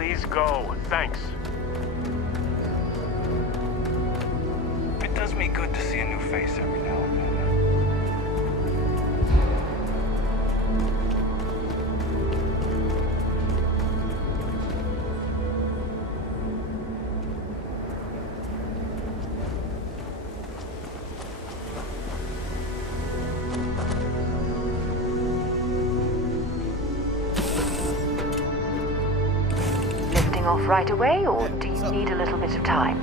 Please go. Thanks. It does me good to see a new face every now and then. Off right away, or do you need a little bit of time?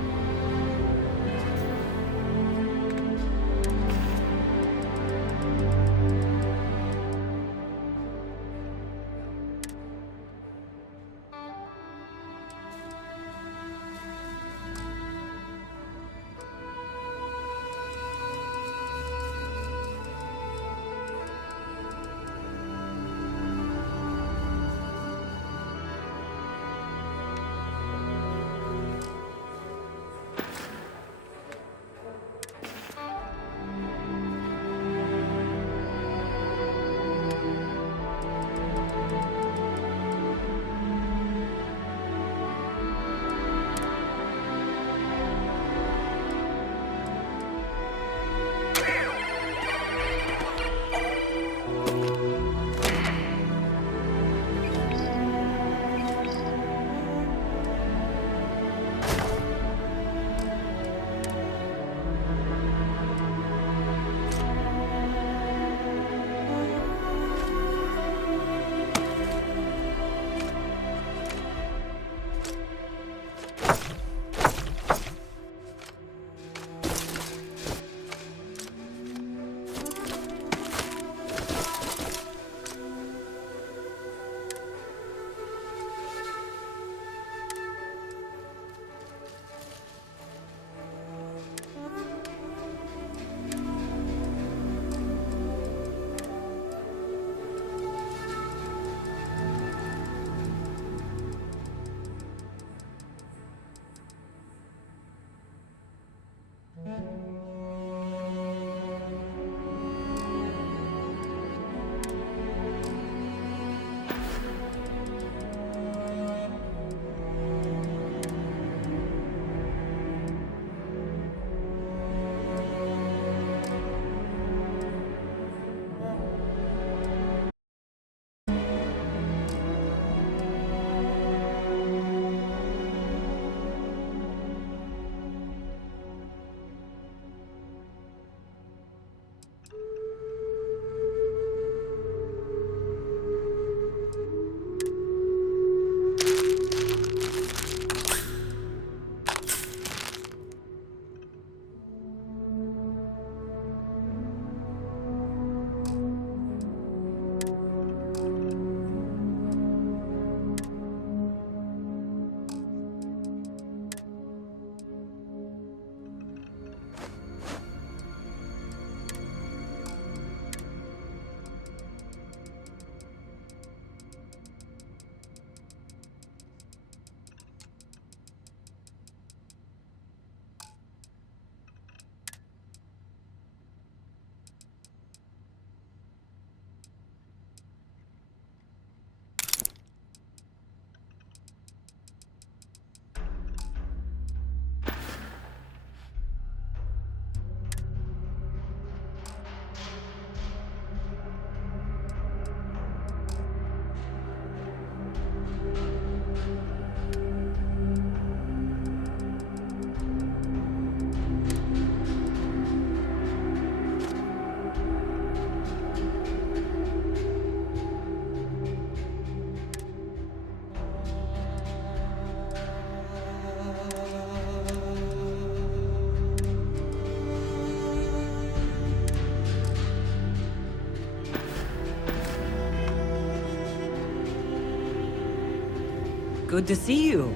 Good to see you.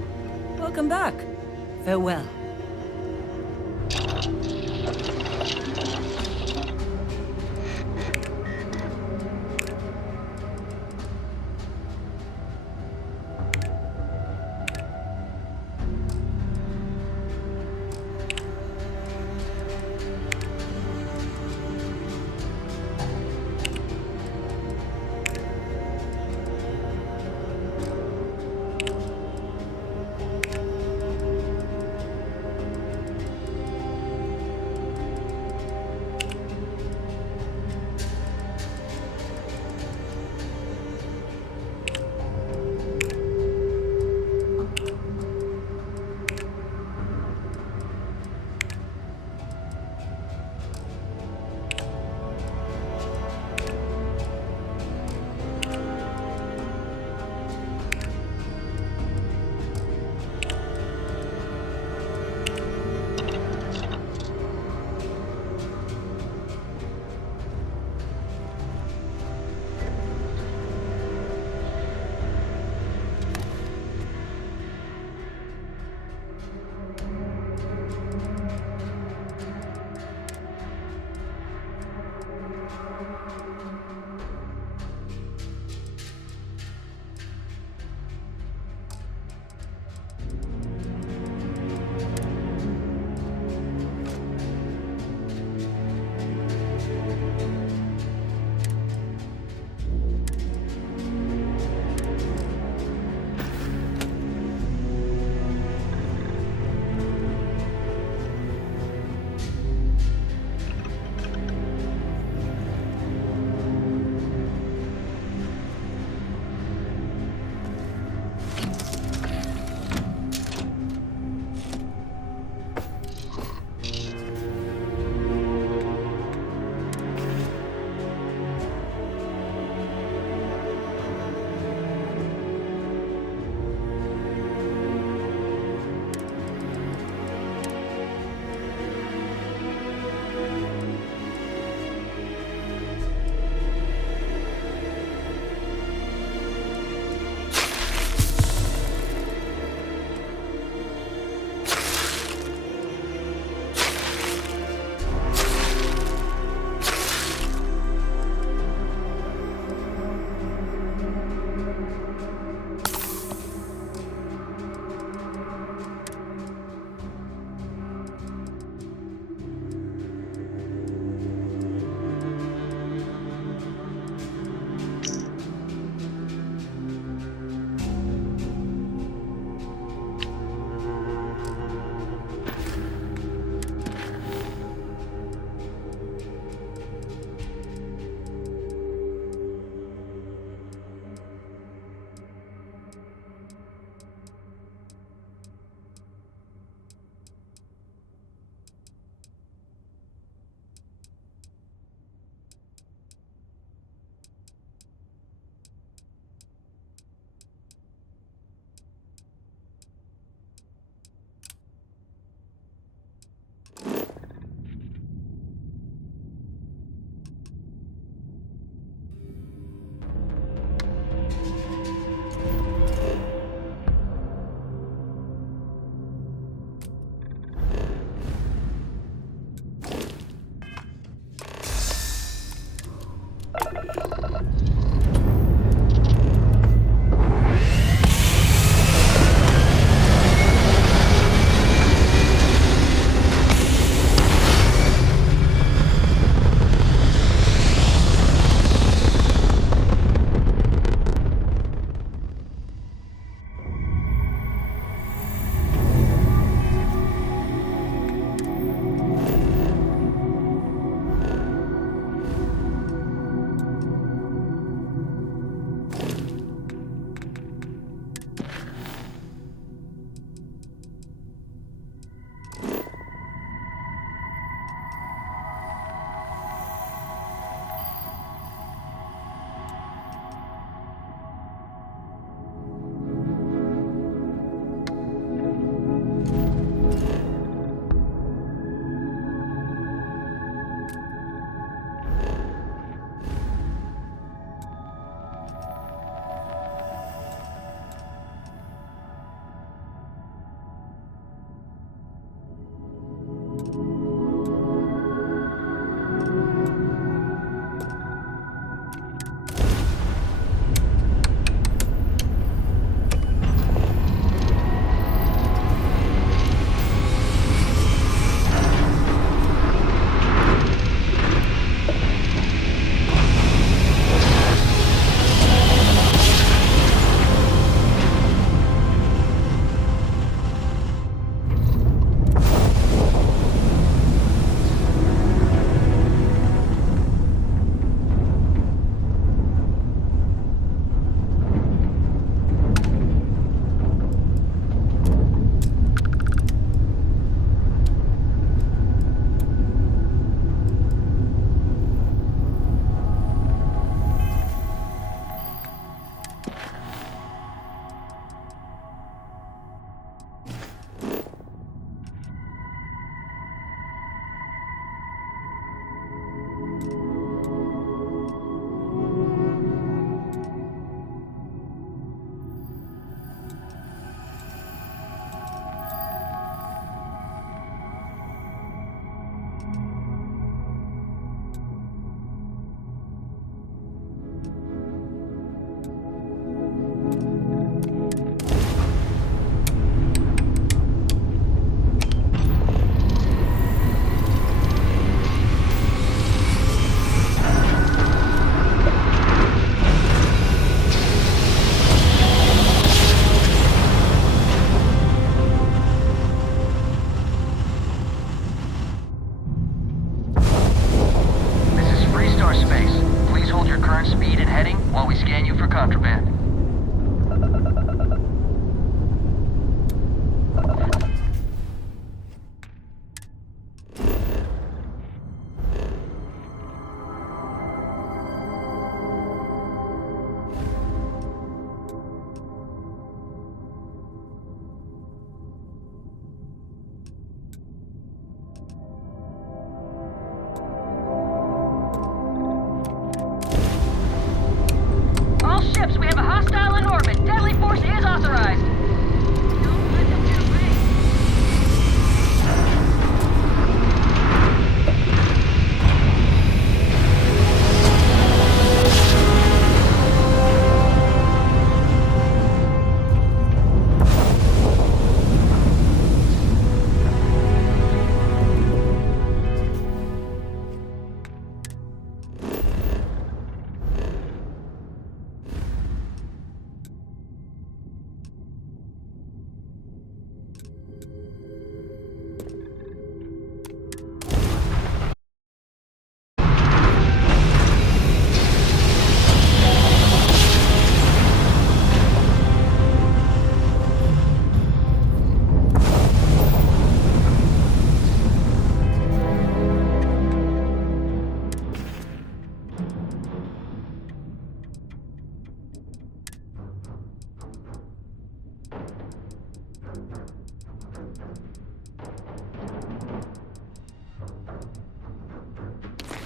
Welcome back. Farewell.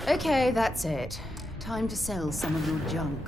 Okay, that's it. Time to sell some of your junk.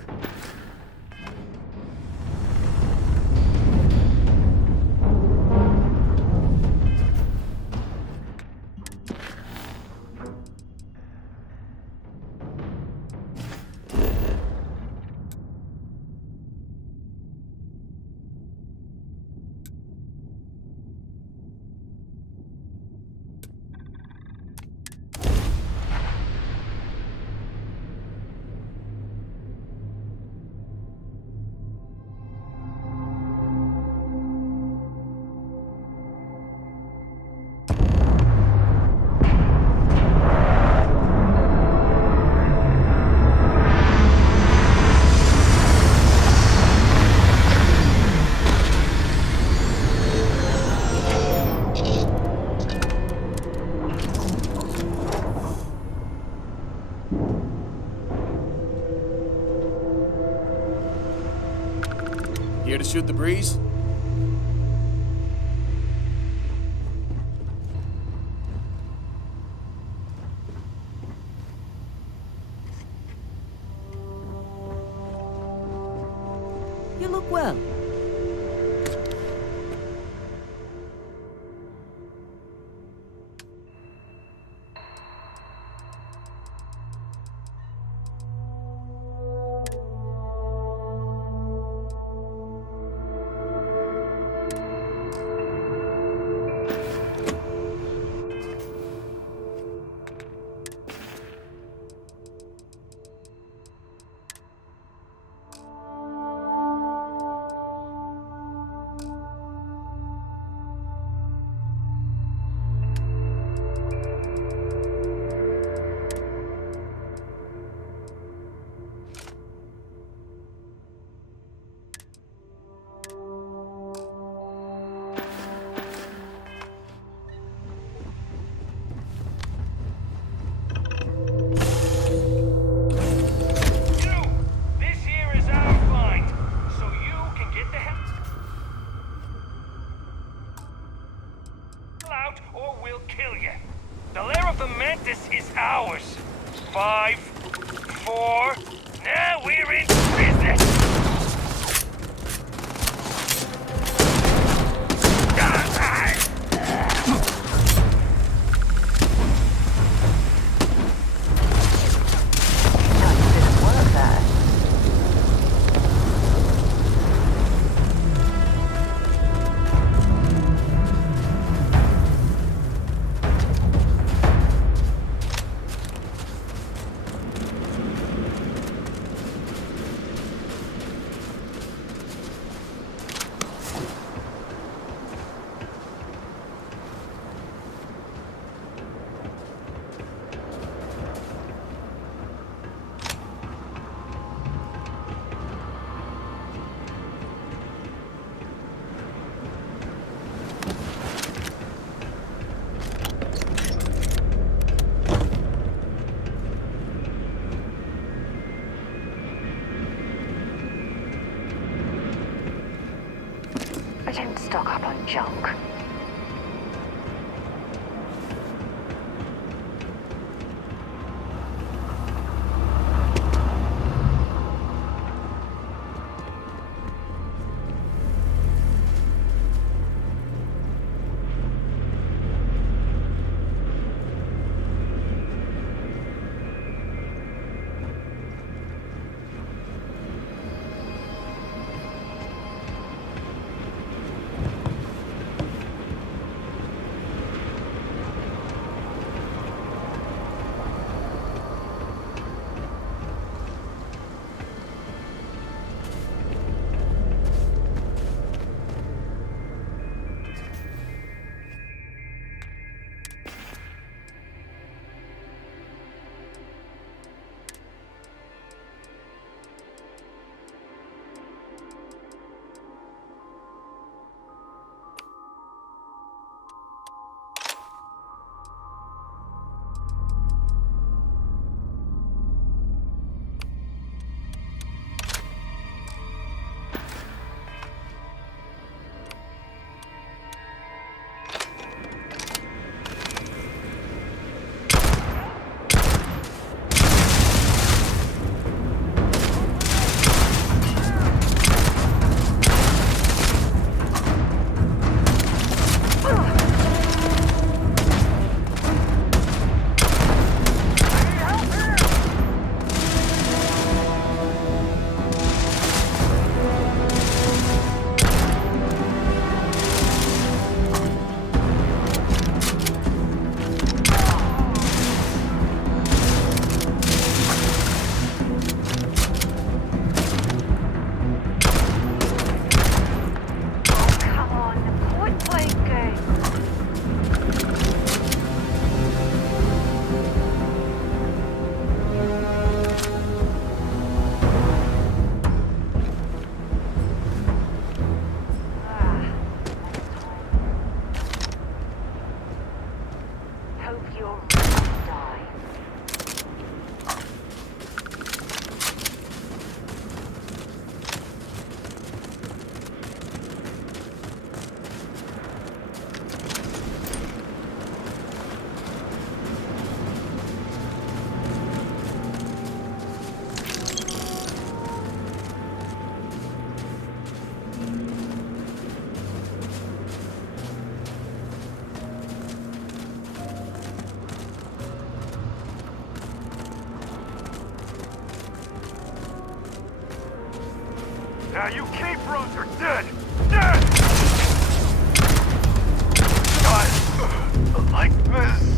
Here to shoot the breeze? You look well. The lair of the Mantis is ours. 5, 4, now we're in business! Nice bit of work there. I don't stock up on junk. Now you keep running. You're dead! Dead! God, like this.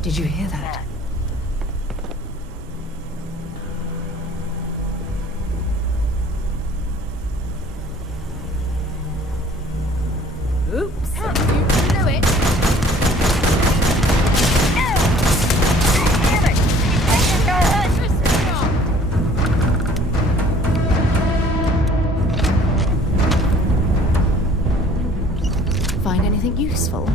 Did you hear that? Oops. You blew it. Damn it! Find anything useful?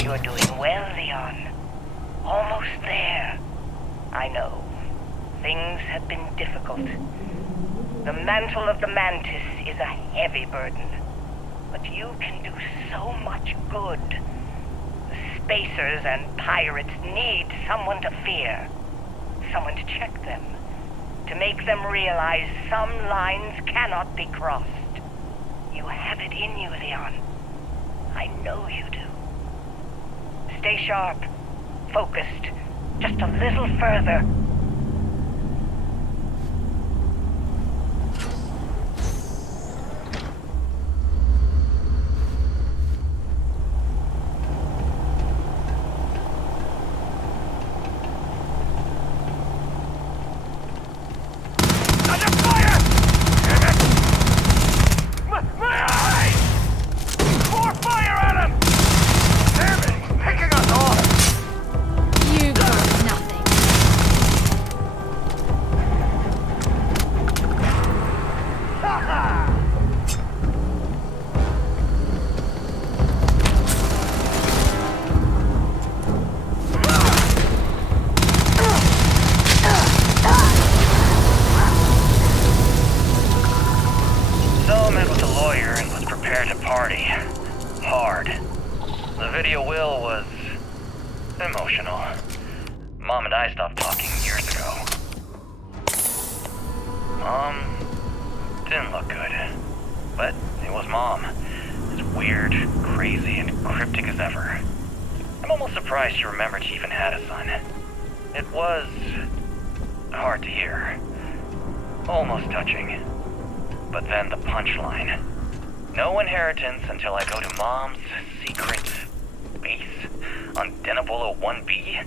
You're doing well, Leon. Almost there. I know. Things have been difficult. The mantle of the Mantis is a heavy burden. But you can do so much good. The Spacers and pirates need someone to fear. Someone to check them. To make them realize some lines cannot be crossed. You have it in you, Leon. I know you do. Stay sharp, focused, just a little further. Under fire! Damn it! My eyes! More fire at him! Damn it! He's picking us off! You got nothing. hard. The video will was emotional. Mom and I stopped talking years ago. Mom didn't look good, but it was Mom. As weird, crazy, and cryptic as ever. I'm almost surprised she remembered she even had a son. It was hard to hear. Almost touching. But then the punchline. No inheritance until I go to Mom's secret base on Denabolo 1B.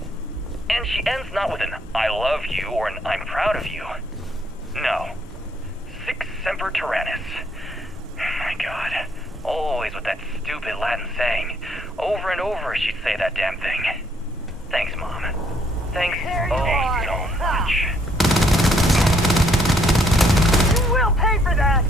And she ends not with an I love you or an I'm proud of you. No. Sic semper tyrannis. My God. Always with that stupid Latin saying. Over and over she'd say that damn thing. Thanks, Mom. Thanks so much. You will pay for that!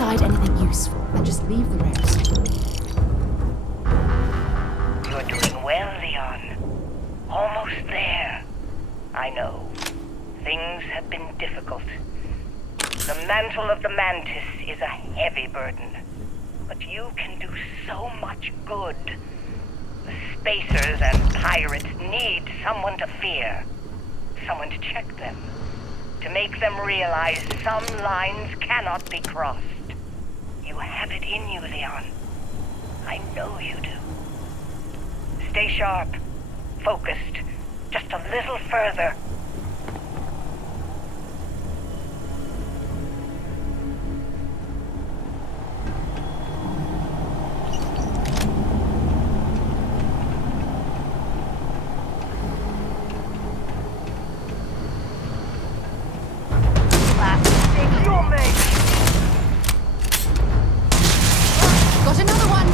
inside anything useful, and just leave the rest. You're doing well, Leon. Almost there. I know. Things have been difficult. The mantle of the Mantis is a heavy burden. But you can do so much good. The Spacers and Pirates need someone to fear. Someone to check them. To make them realize some lines cannot be crossed. You have it in you, Leon. I know you do. Stay sharp. Focused. Just a little further. Got another one!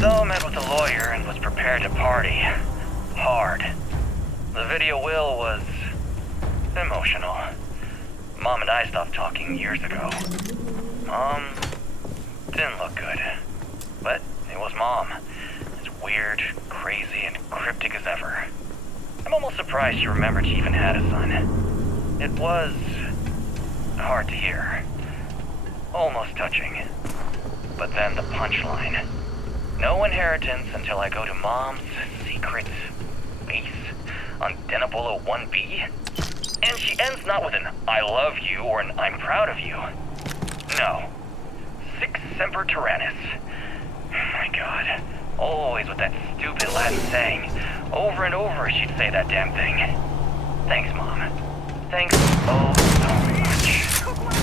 So met with a lawyer and was prepared to party. Hard. The video will was emotional. Mom and I stopped talking years ago. Mom didn't look good. But it was Mom. As weird, crazy, and cryptic as ever. I'm almost surprised she remembered she even had a son. It was hard to hear. Almost touching. But then the punchline. No inheritance until I go to Mom's secret base on Denabolo 1B. And she ends not with an I love you or an I'm proud of you. No. Sic semper tyrannis. My God. Always with that stupid Latin saying. Over and over she'd say that damn thing. Thanks, Mom. Thanks oh so much.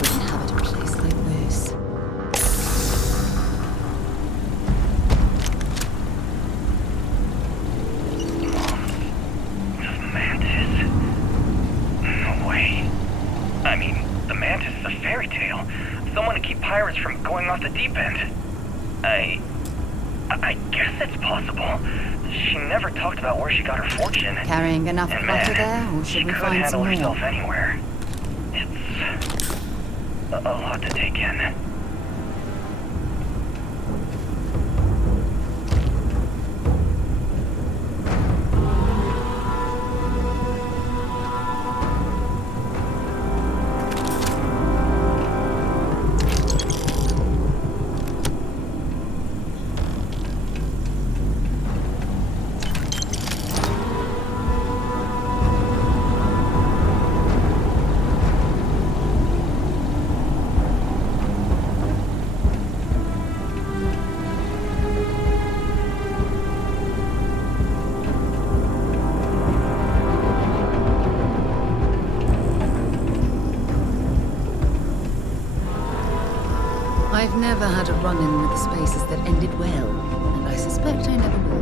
would inhabit a place like this. Mantis? No way. I mean, the Mantis is a fairy tale. Someone to keep pirates from going off the deep end. I guess it's possible. She never talked about where she got her fortune. Carrying enough And clutter there, man, or she should we could find handle some herself more? anywhere. It's a lot to take in. I've never had a run-in with the spaces that ended well, and I suspect I never will.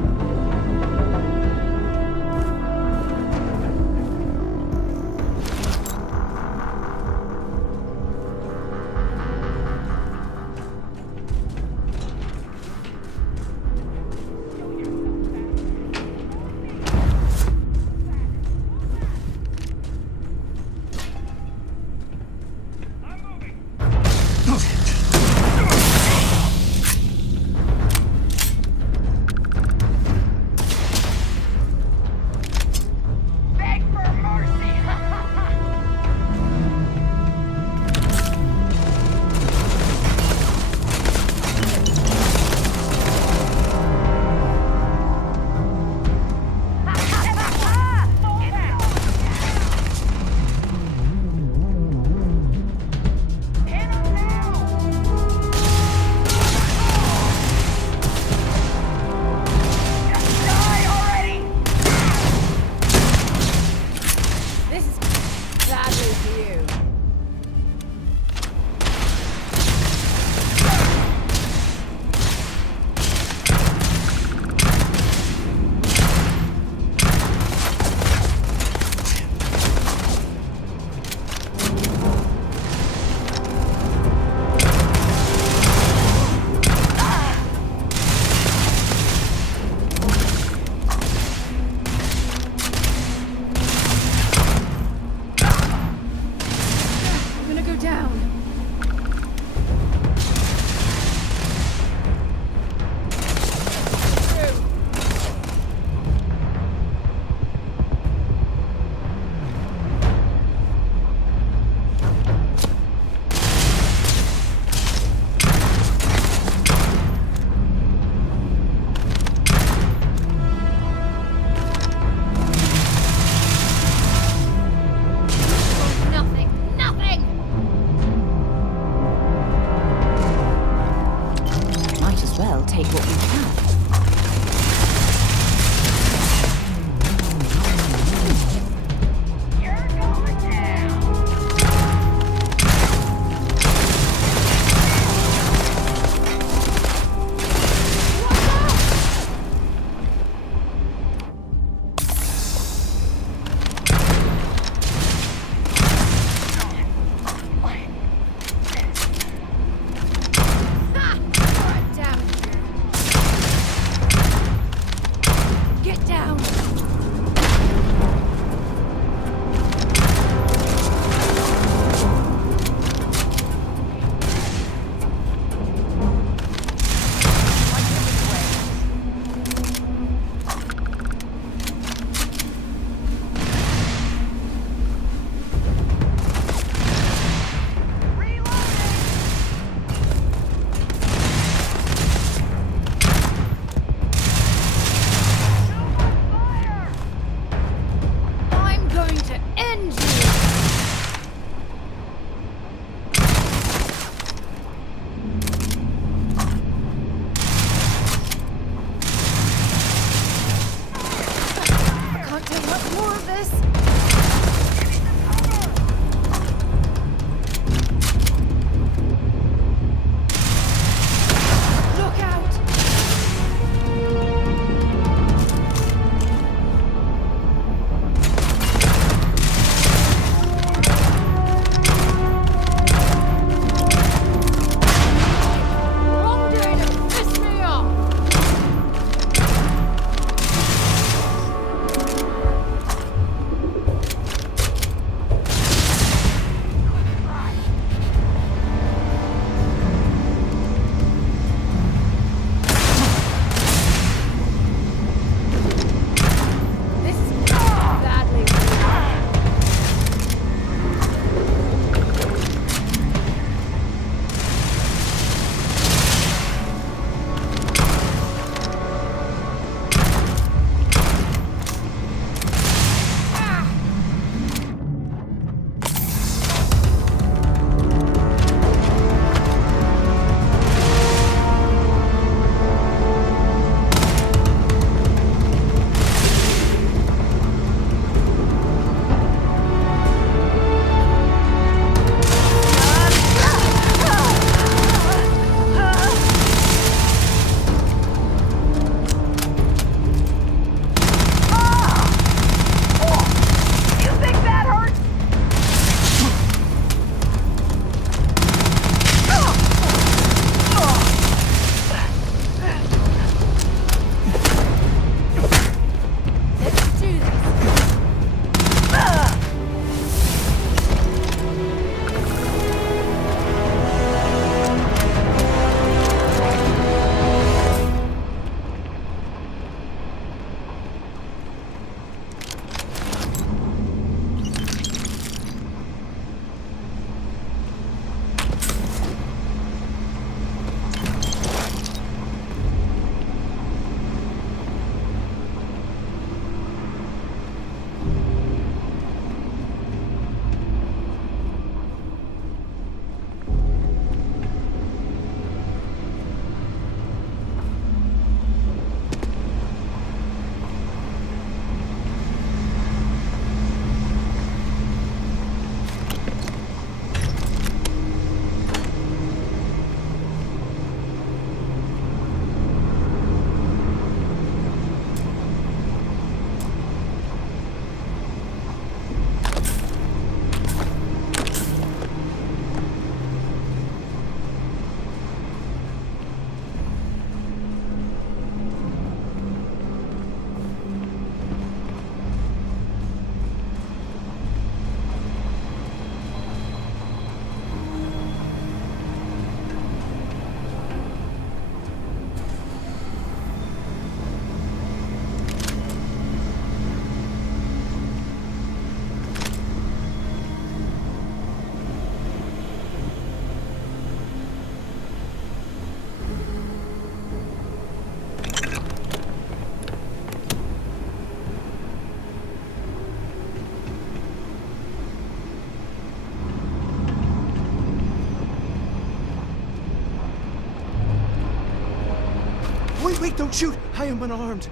Wait, don't shoot! I am unarmed.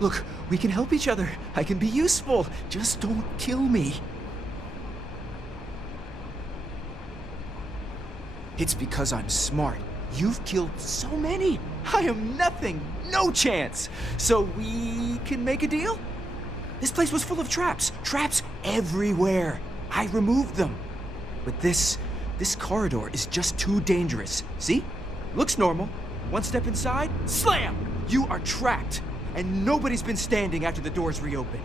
Look, we can help each other. I can be useful. Just don't kill me. It's because I'm smart. You've killed so many. I am nothing. No chance. So we can make a deal? This place was full of traps. Traps everywhere. I removed them. But this corridor is just too dangerous. See? Looks normal. One step inside, slam! You are trapped. And nobody's been standing after the doors reopen.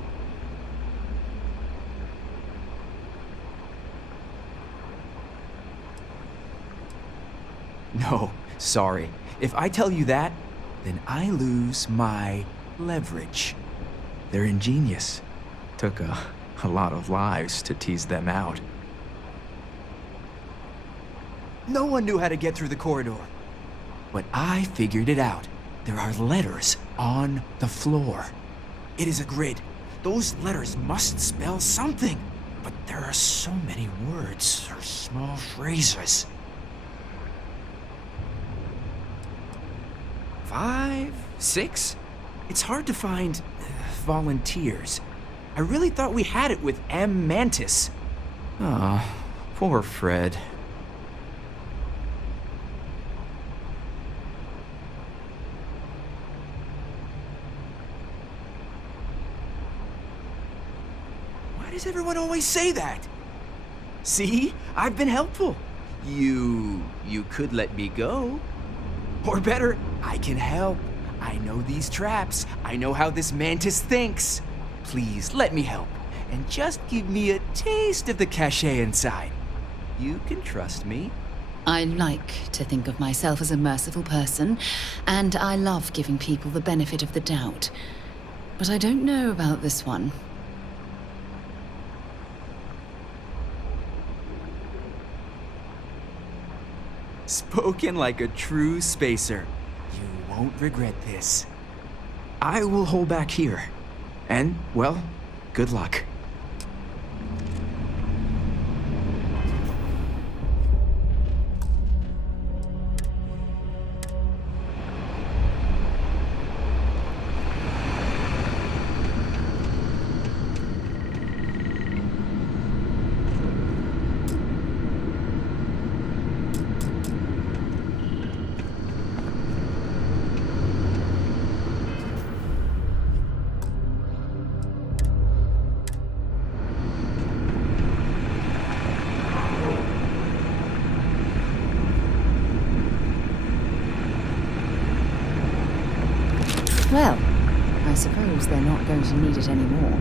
No, sorry. If I tell you that, then I lose my leverage. They're ingenious. Took a lot of lives to tease them out. No one knew how to get through the corridor. But I figured it out. There are letters on the floor. It is a grid. Those letters must spell something. But there are so many words or small phrases. 5, 6? It's hard to find volunteers. I really thought we had it with M. Mantis. Ah, poor Fred. Why does everyone always say that? See? I've been helpful. You could let me go. Or better, I can help. I know these traps. I know how this mantis thinks. Please, let me help. And just give me a taste of the cachet inside. You can trust me. I like to think of myself as a merciful person, and I love giving people the benefit of the doubt. But I don't know about this one. Spoken like a true spacer. You won't regret this. I will hold back here. And, well, good luck. Well, I suppose they're not going to need it anymore.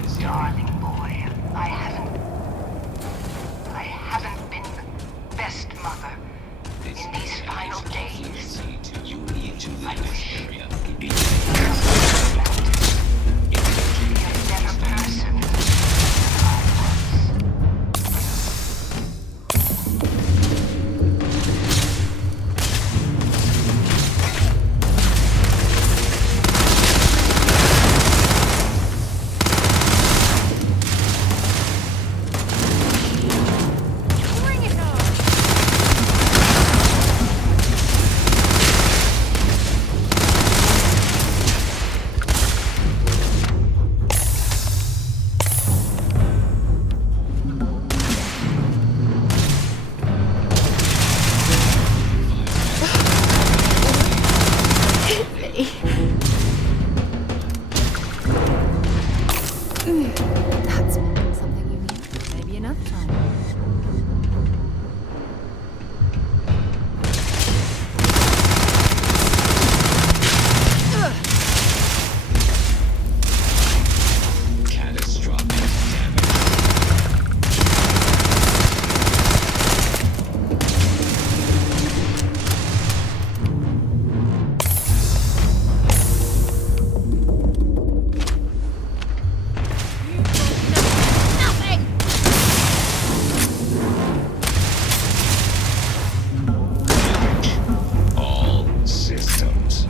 My darling boy, I haven't been the best mother in these final days. I wish you could be a better person than I was. Bring it on! That's something you need. Maybe another time. Catastrophic damage. Nothing! All systems.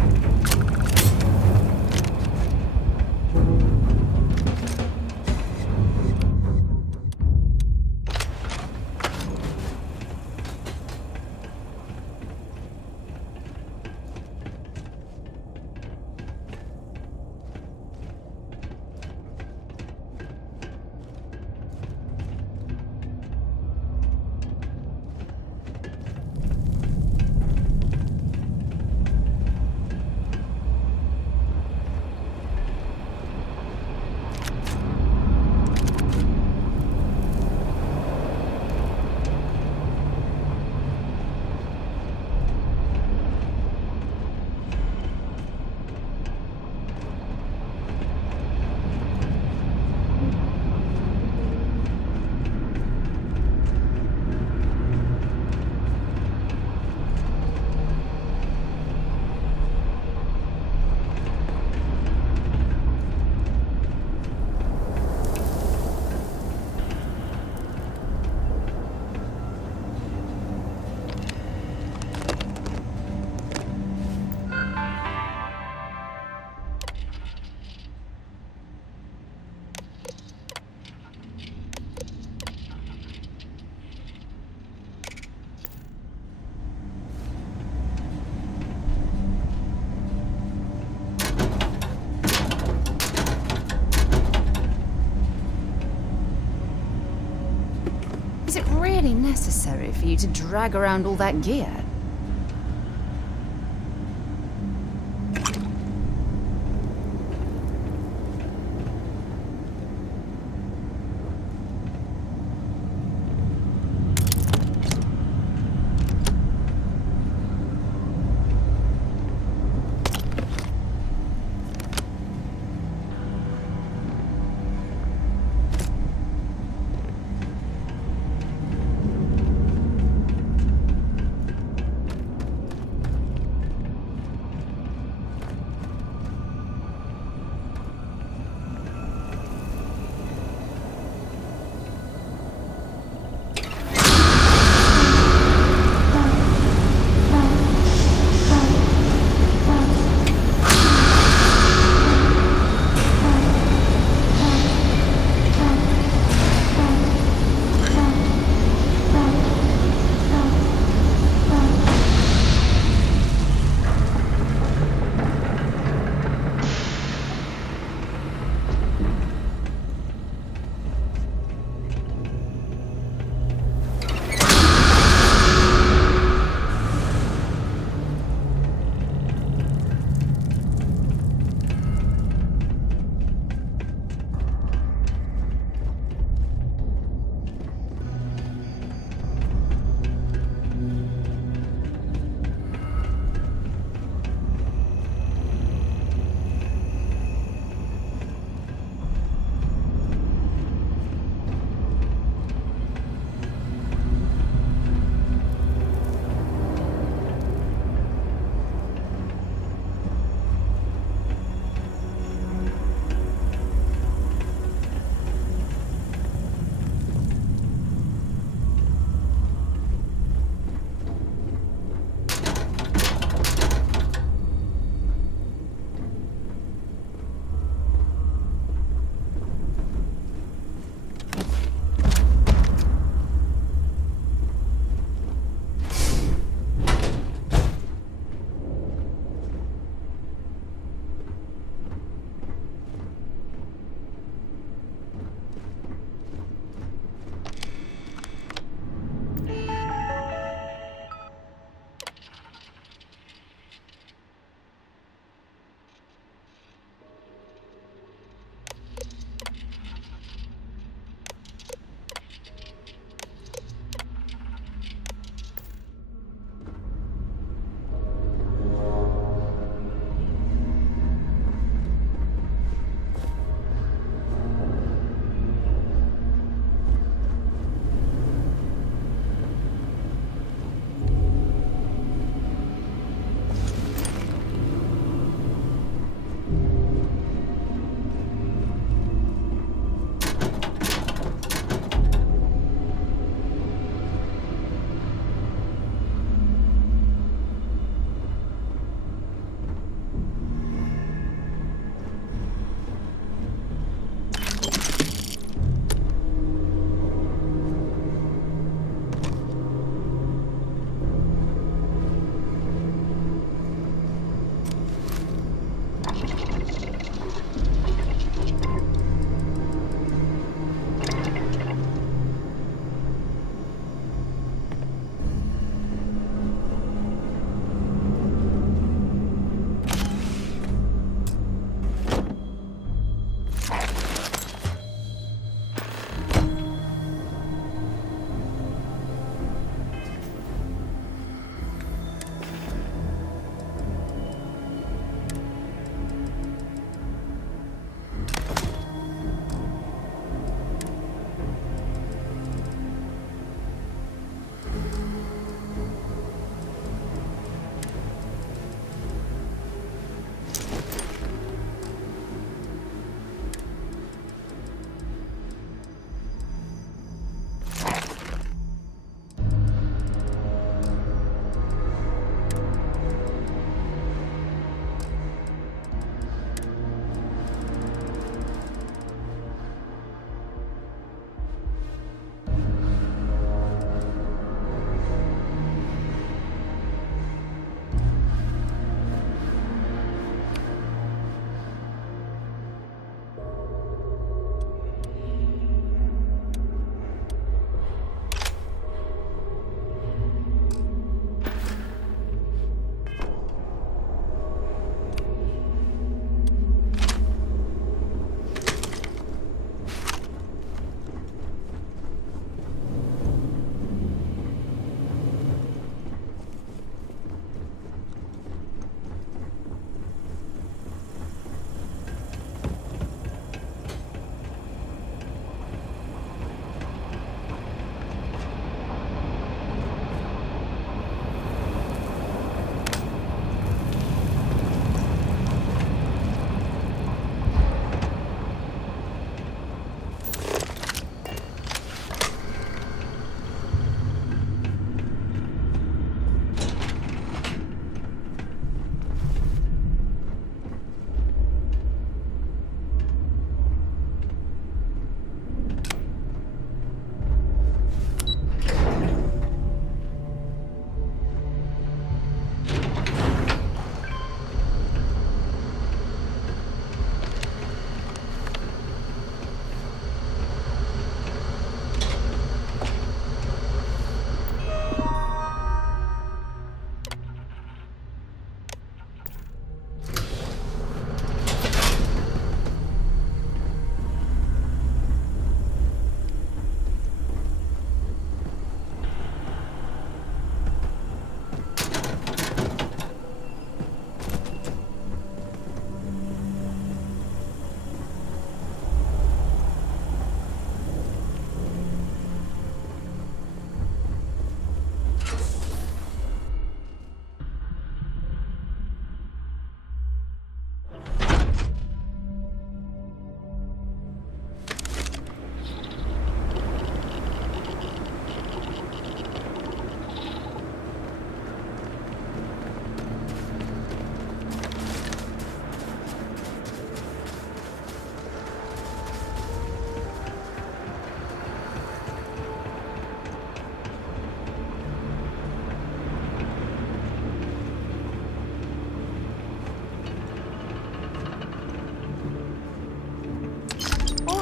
Is it really necessary for you to drag around all that gear?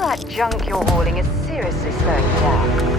All that junk you're hauling is seriously slowing me down.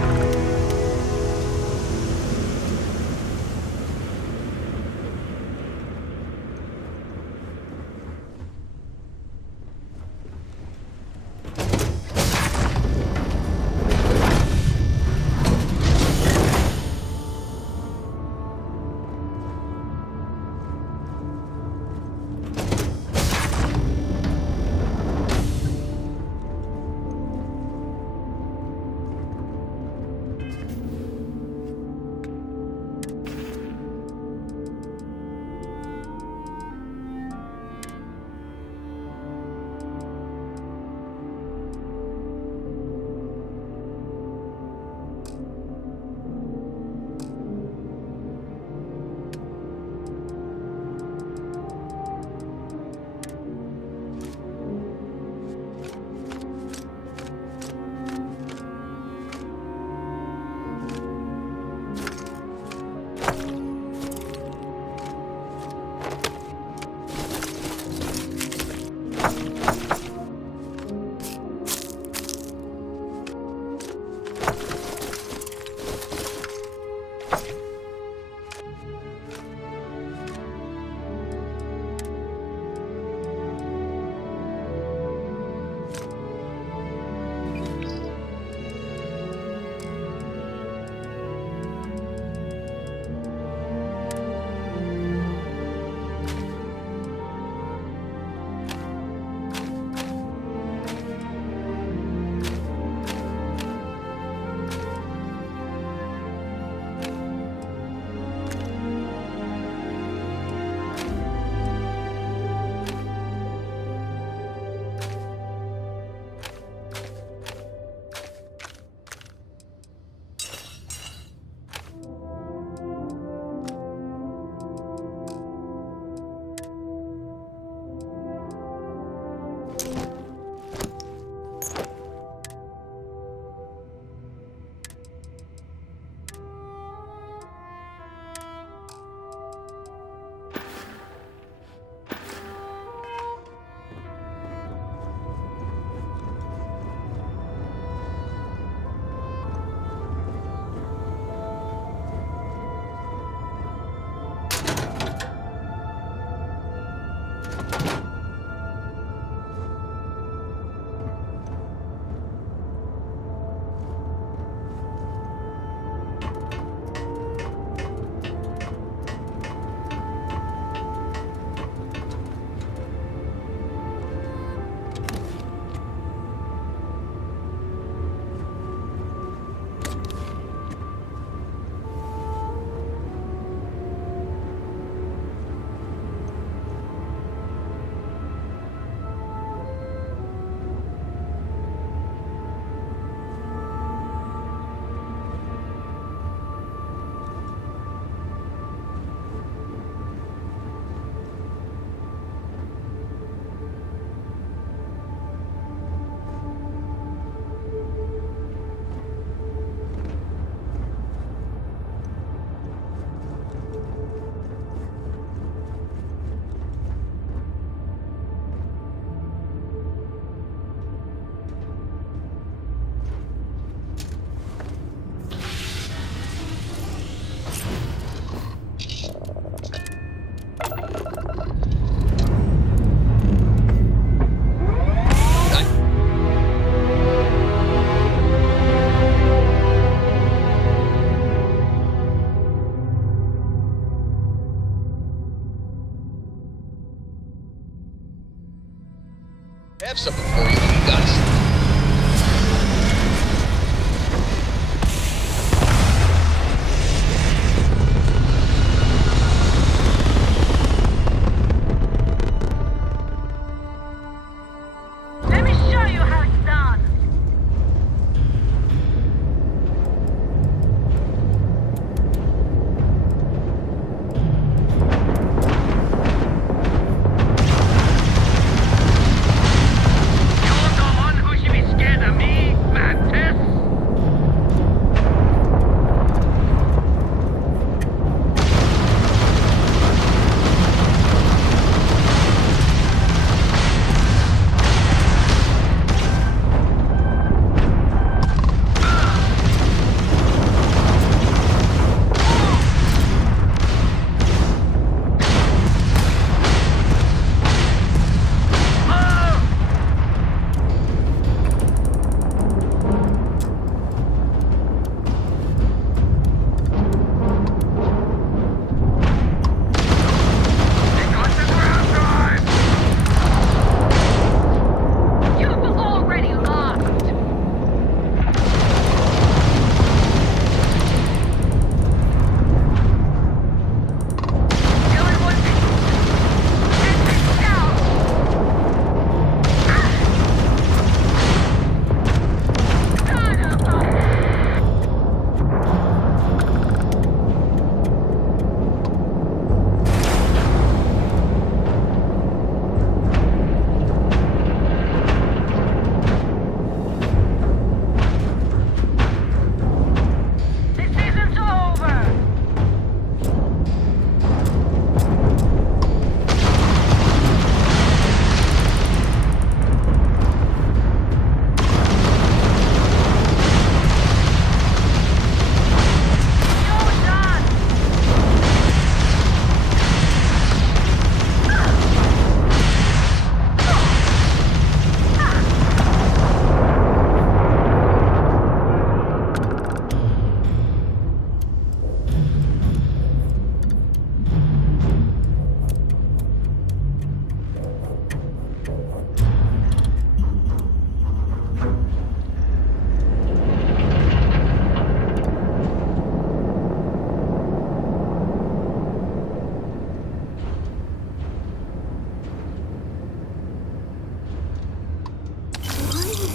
I have something for you. You got it. Let me show you how it's done. You're the one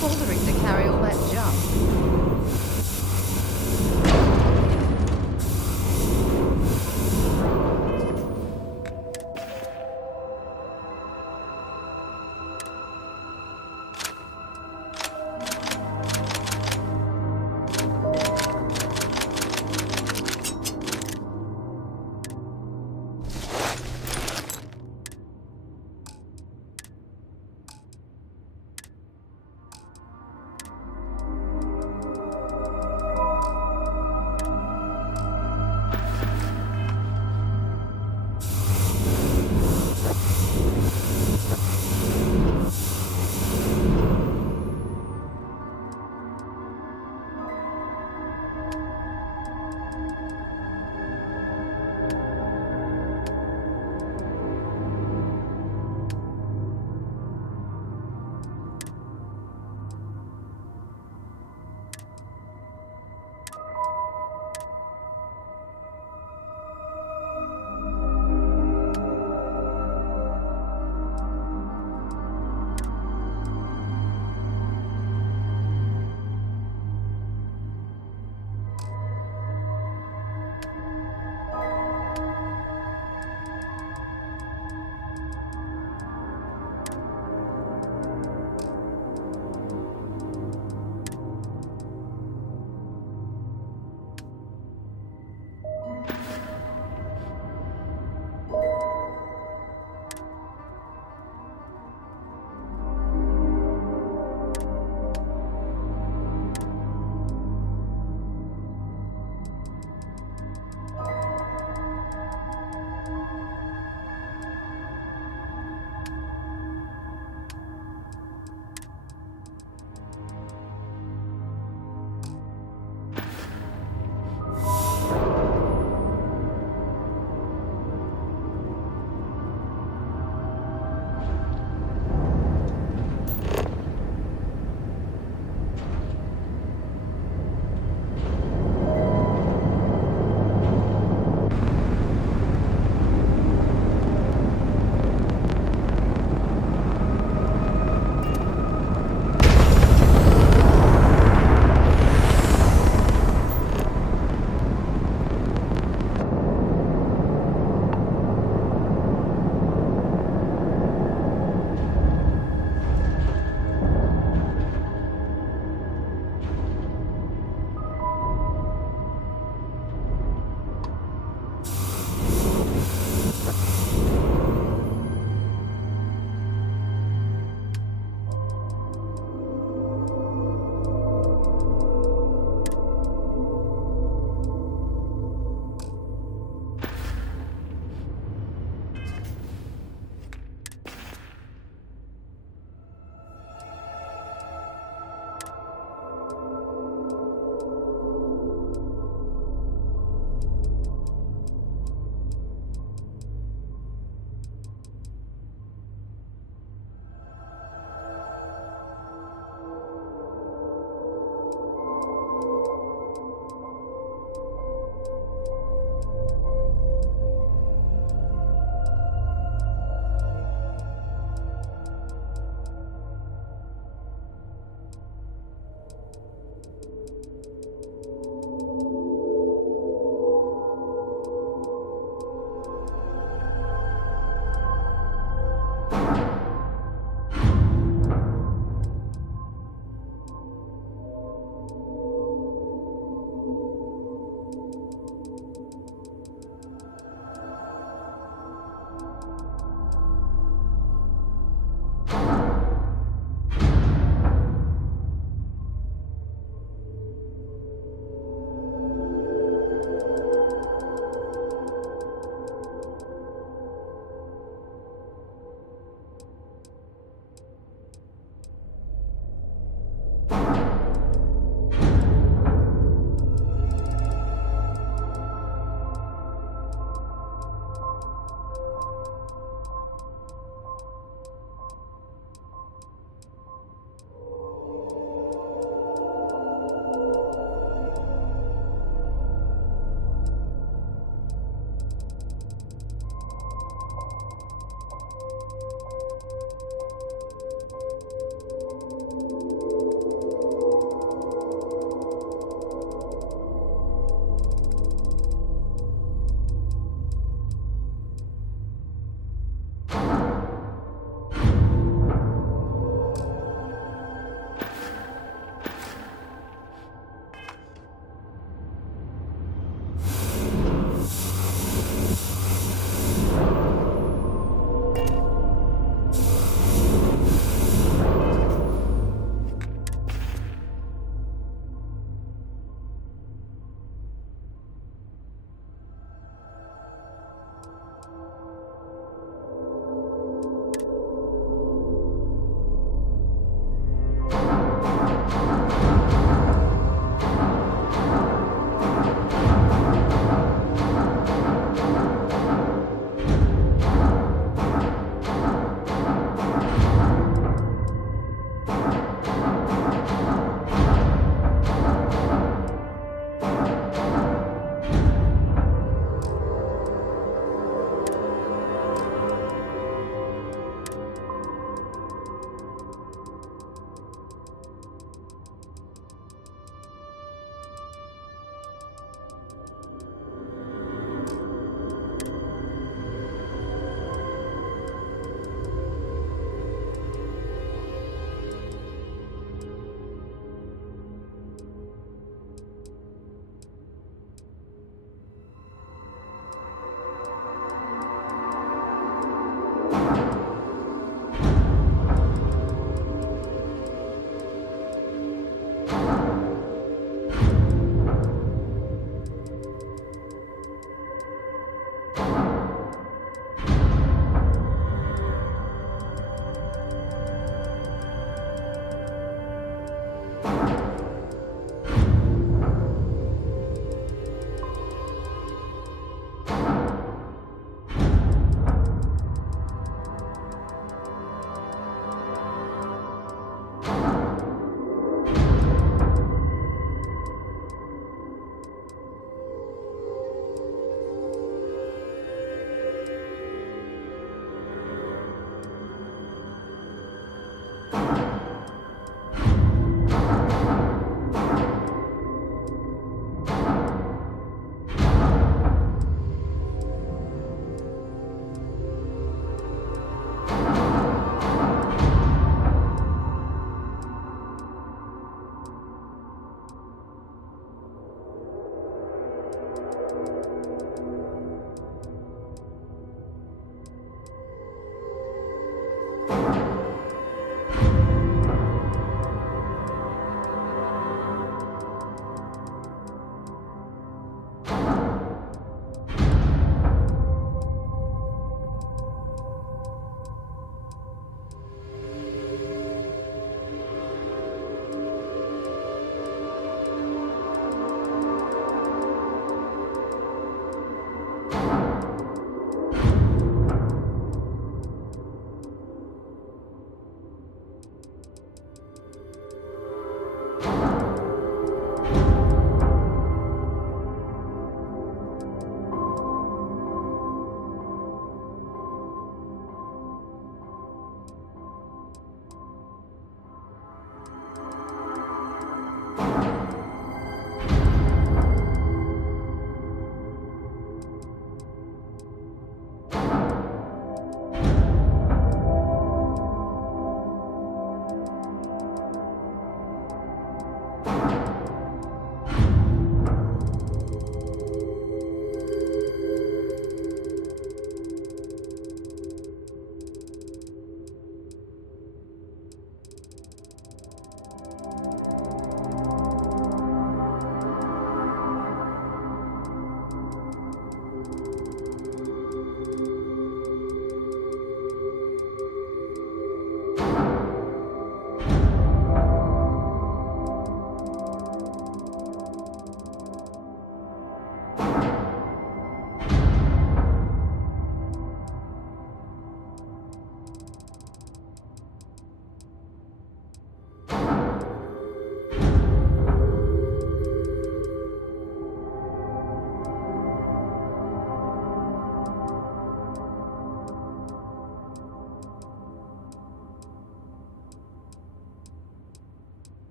bothering to carry all that junk.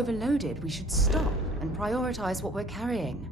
overloaded, we should stop and prioritize what we're carrying.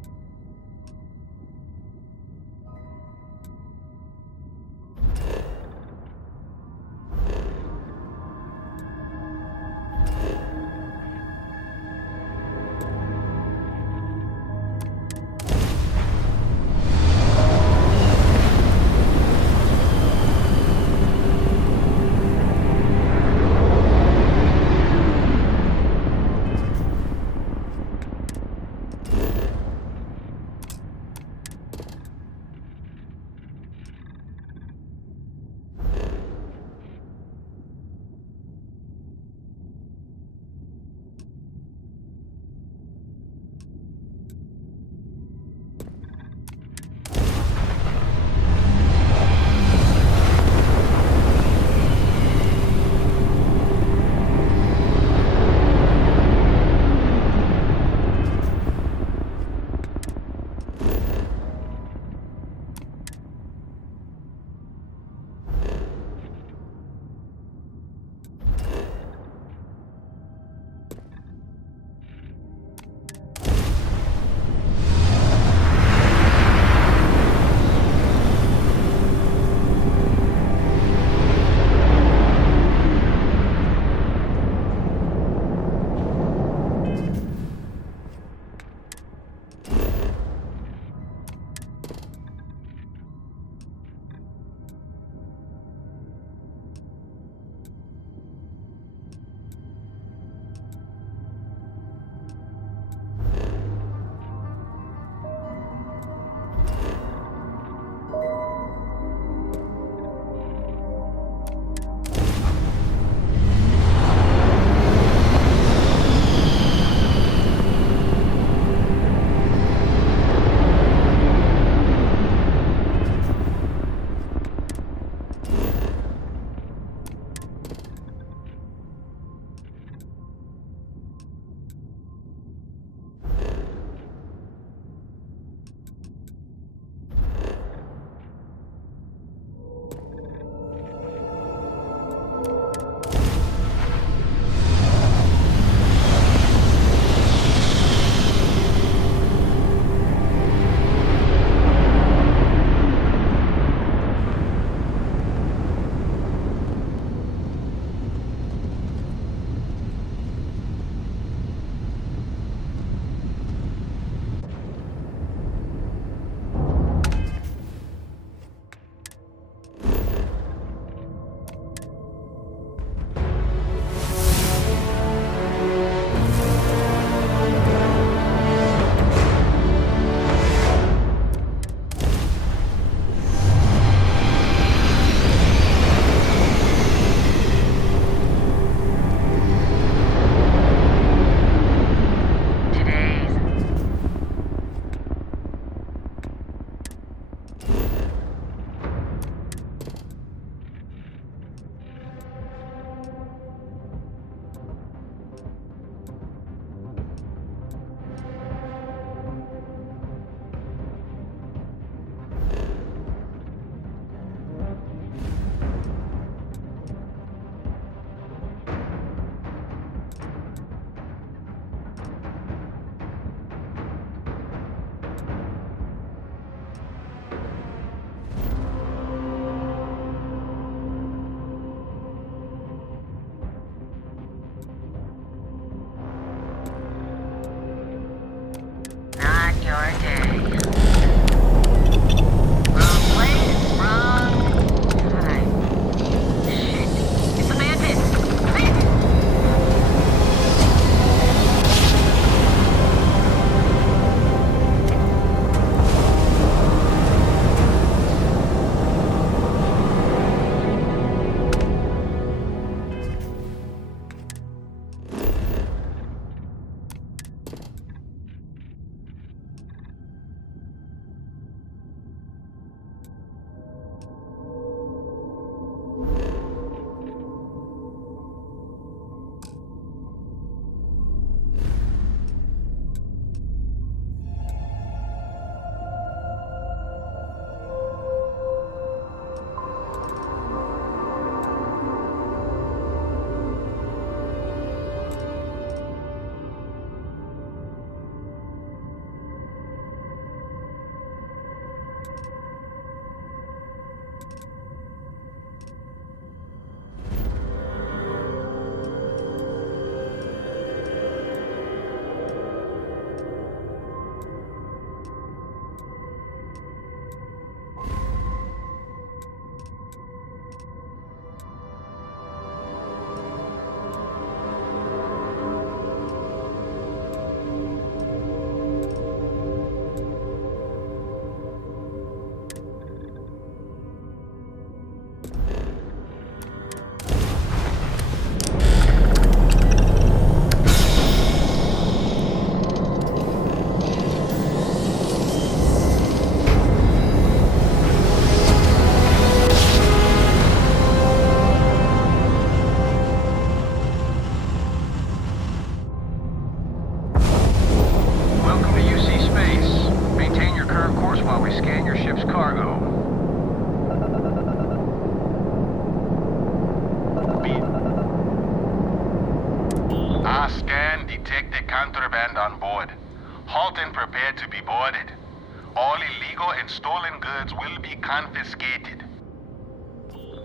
and stolen goods will be confiscated.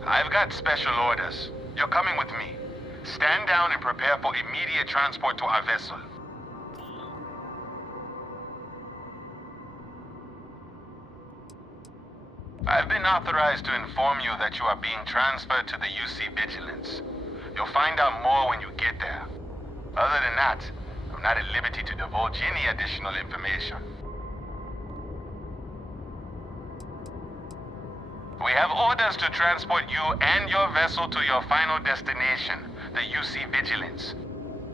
I've got special orders. You're coming with me. Stand down and prepare for immediate transport to our vessel. I've been authorized to inform you that you are being transferred to the UC Vigilance. You'll find out more when you get there. Other than that, I'm not at liberty to divulge any additional information. We have orders to transport you and your vessel to your final destination, the UC Vigilance.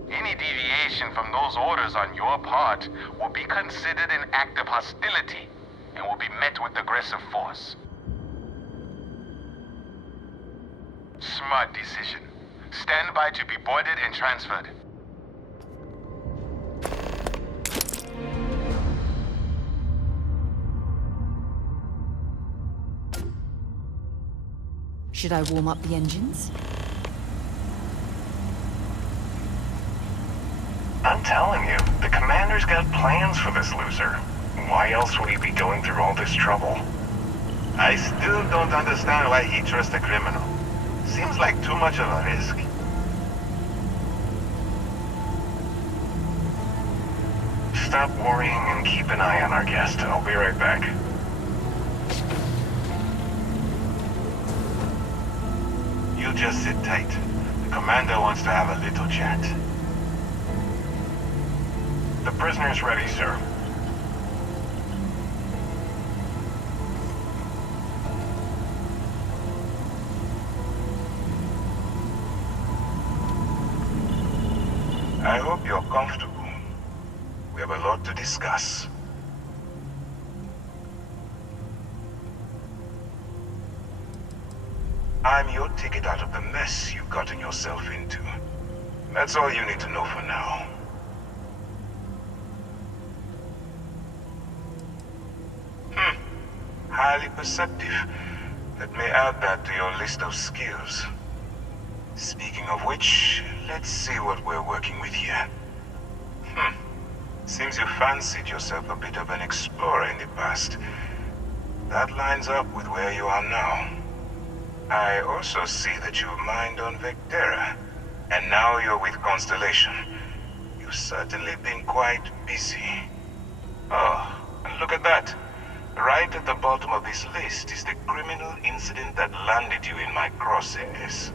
Any deviation from those orders on your part will be considered an act of hostility and will be met with aggressive force. Smart decision. Stand by to be boarded and transferred. Should I warm up the engines? I'm telling you, the commander's got plans for this loser. Why else would he be going through all this trouble? I still don't understand why he trusts a criminal. Seems like too much of a risk. Stop worrying and keep an eye on our guest. I'll be right back. You just sit tight. The commander wants to have a little chat. The prisoner's ready, sir. I hope you're comfortable. We have a lot to discuss. I'm your ticket out of the mess you've gotten yourself into. That's all you need to know for now. Highly perceptive. Let me add that to your list of skills. Speaking of which, let's see what we're working with here. Seems you fancied yourself a bit of an explorer in the past. That lines up with where you are now. I also see that you've mined on Vectera, and now you're with Constellation. You've certainly been quite busy. Oh, and look at that. Right at the bottom of this list is the criminal incident that landed you in my crosshairs.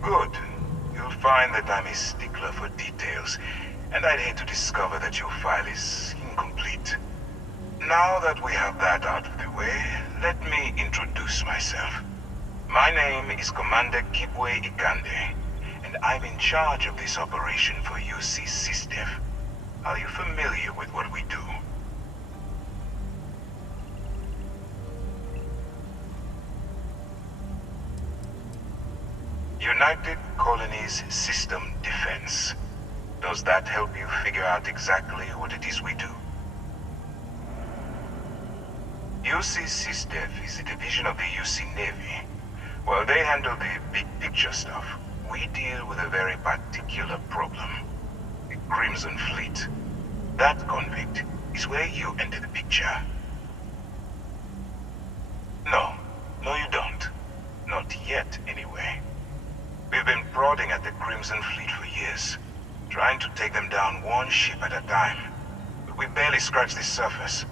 Good. You'll find that I'm a stickler for details, and I'd hate to discover that your file is incomplete. Now that we have that out of the way, let me introduce myself. My name is Commander Kibwe Ikande, and I'm in charge of this operation for UC SysDef. Are you familiar with what we do? United Colonies System Defense. Does that help you figure out exactly what it is we do? UC SysDef is a division of the UC Navy. While they handle the big picture stuff, we deal with a very particular problem. The Crimson Fleet. That convict is where you enter the picture. No, you don't. Not yet, anyway. We've been prodding at the Crimson Fleet for years, trying to take them down one ship at a time. But we barely scratched the surface.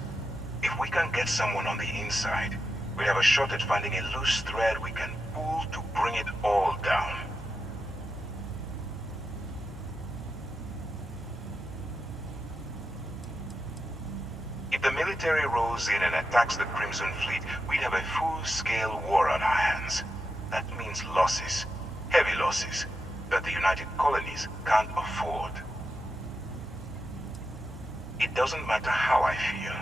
If we can get someone on the inside, we have a shot at finding a loose thread we can pull to bring it all down. If the military rolls in and attacks the Crimson Fleet, we'd have a full-scale war on our hands. That means losses. Heavy losses that the United Colonies can't afford. It doesn't matter how I feel.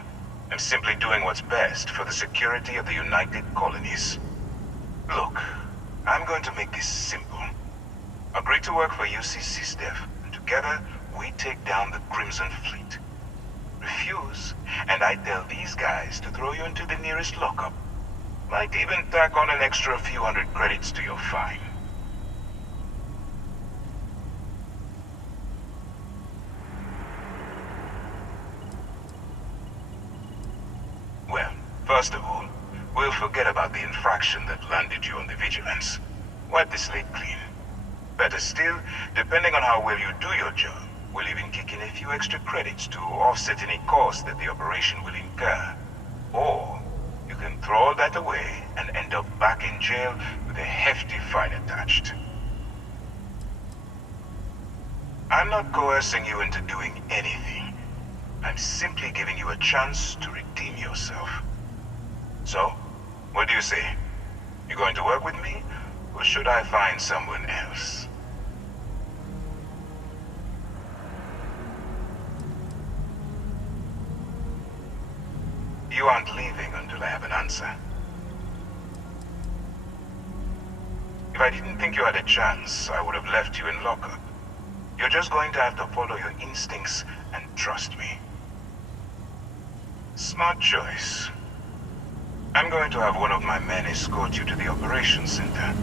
I'm simply doing what's best for the security of the United Colonies. Look, I'm going to make this simple. Agree to work for UC SysDef, and together we take down the Crimson Fleet. Refuse, and I tell these guys to throw you into the nearest lockup. Might even tack on an extra few hundred credits to your fine. First of all, we'll forget about the infraction that landed you on the Vigilance. Wipe the slate clean. Better still, depending on how well you do your job, we'll even kick in a few extra credits to offset any cost that the operation will incur. Or, you can throw all that away and end up back in jail with a hefty fine attached. I'm not coercing you into doing anything. I'm simply giving you a chance to redeem yourself. So, what do you say? You going to work with me, or should I find someone else? You aren't leaving until I have an answer. If I didn't think you had a chance, I would have left you in lockup. You're just going to have to follow your instincts and trust me. Smart choice. I'm going to have one of my men escort you to the operations center.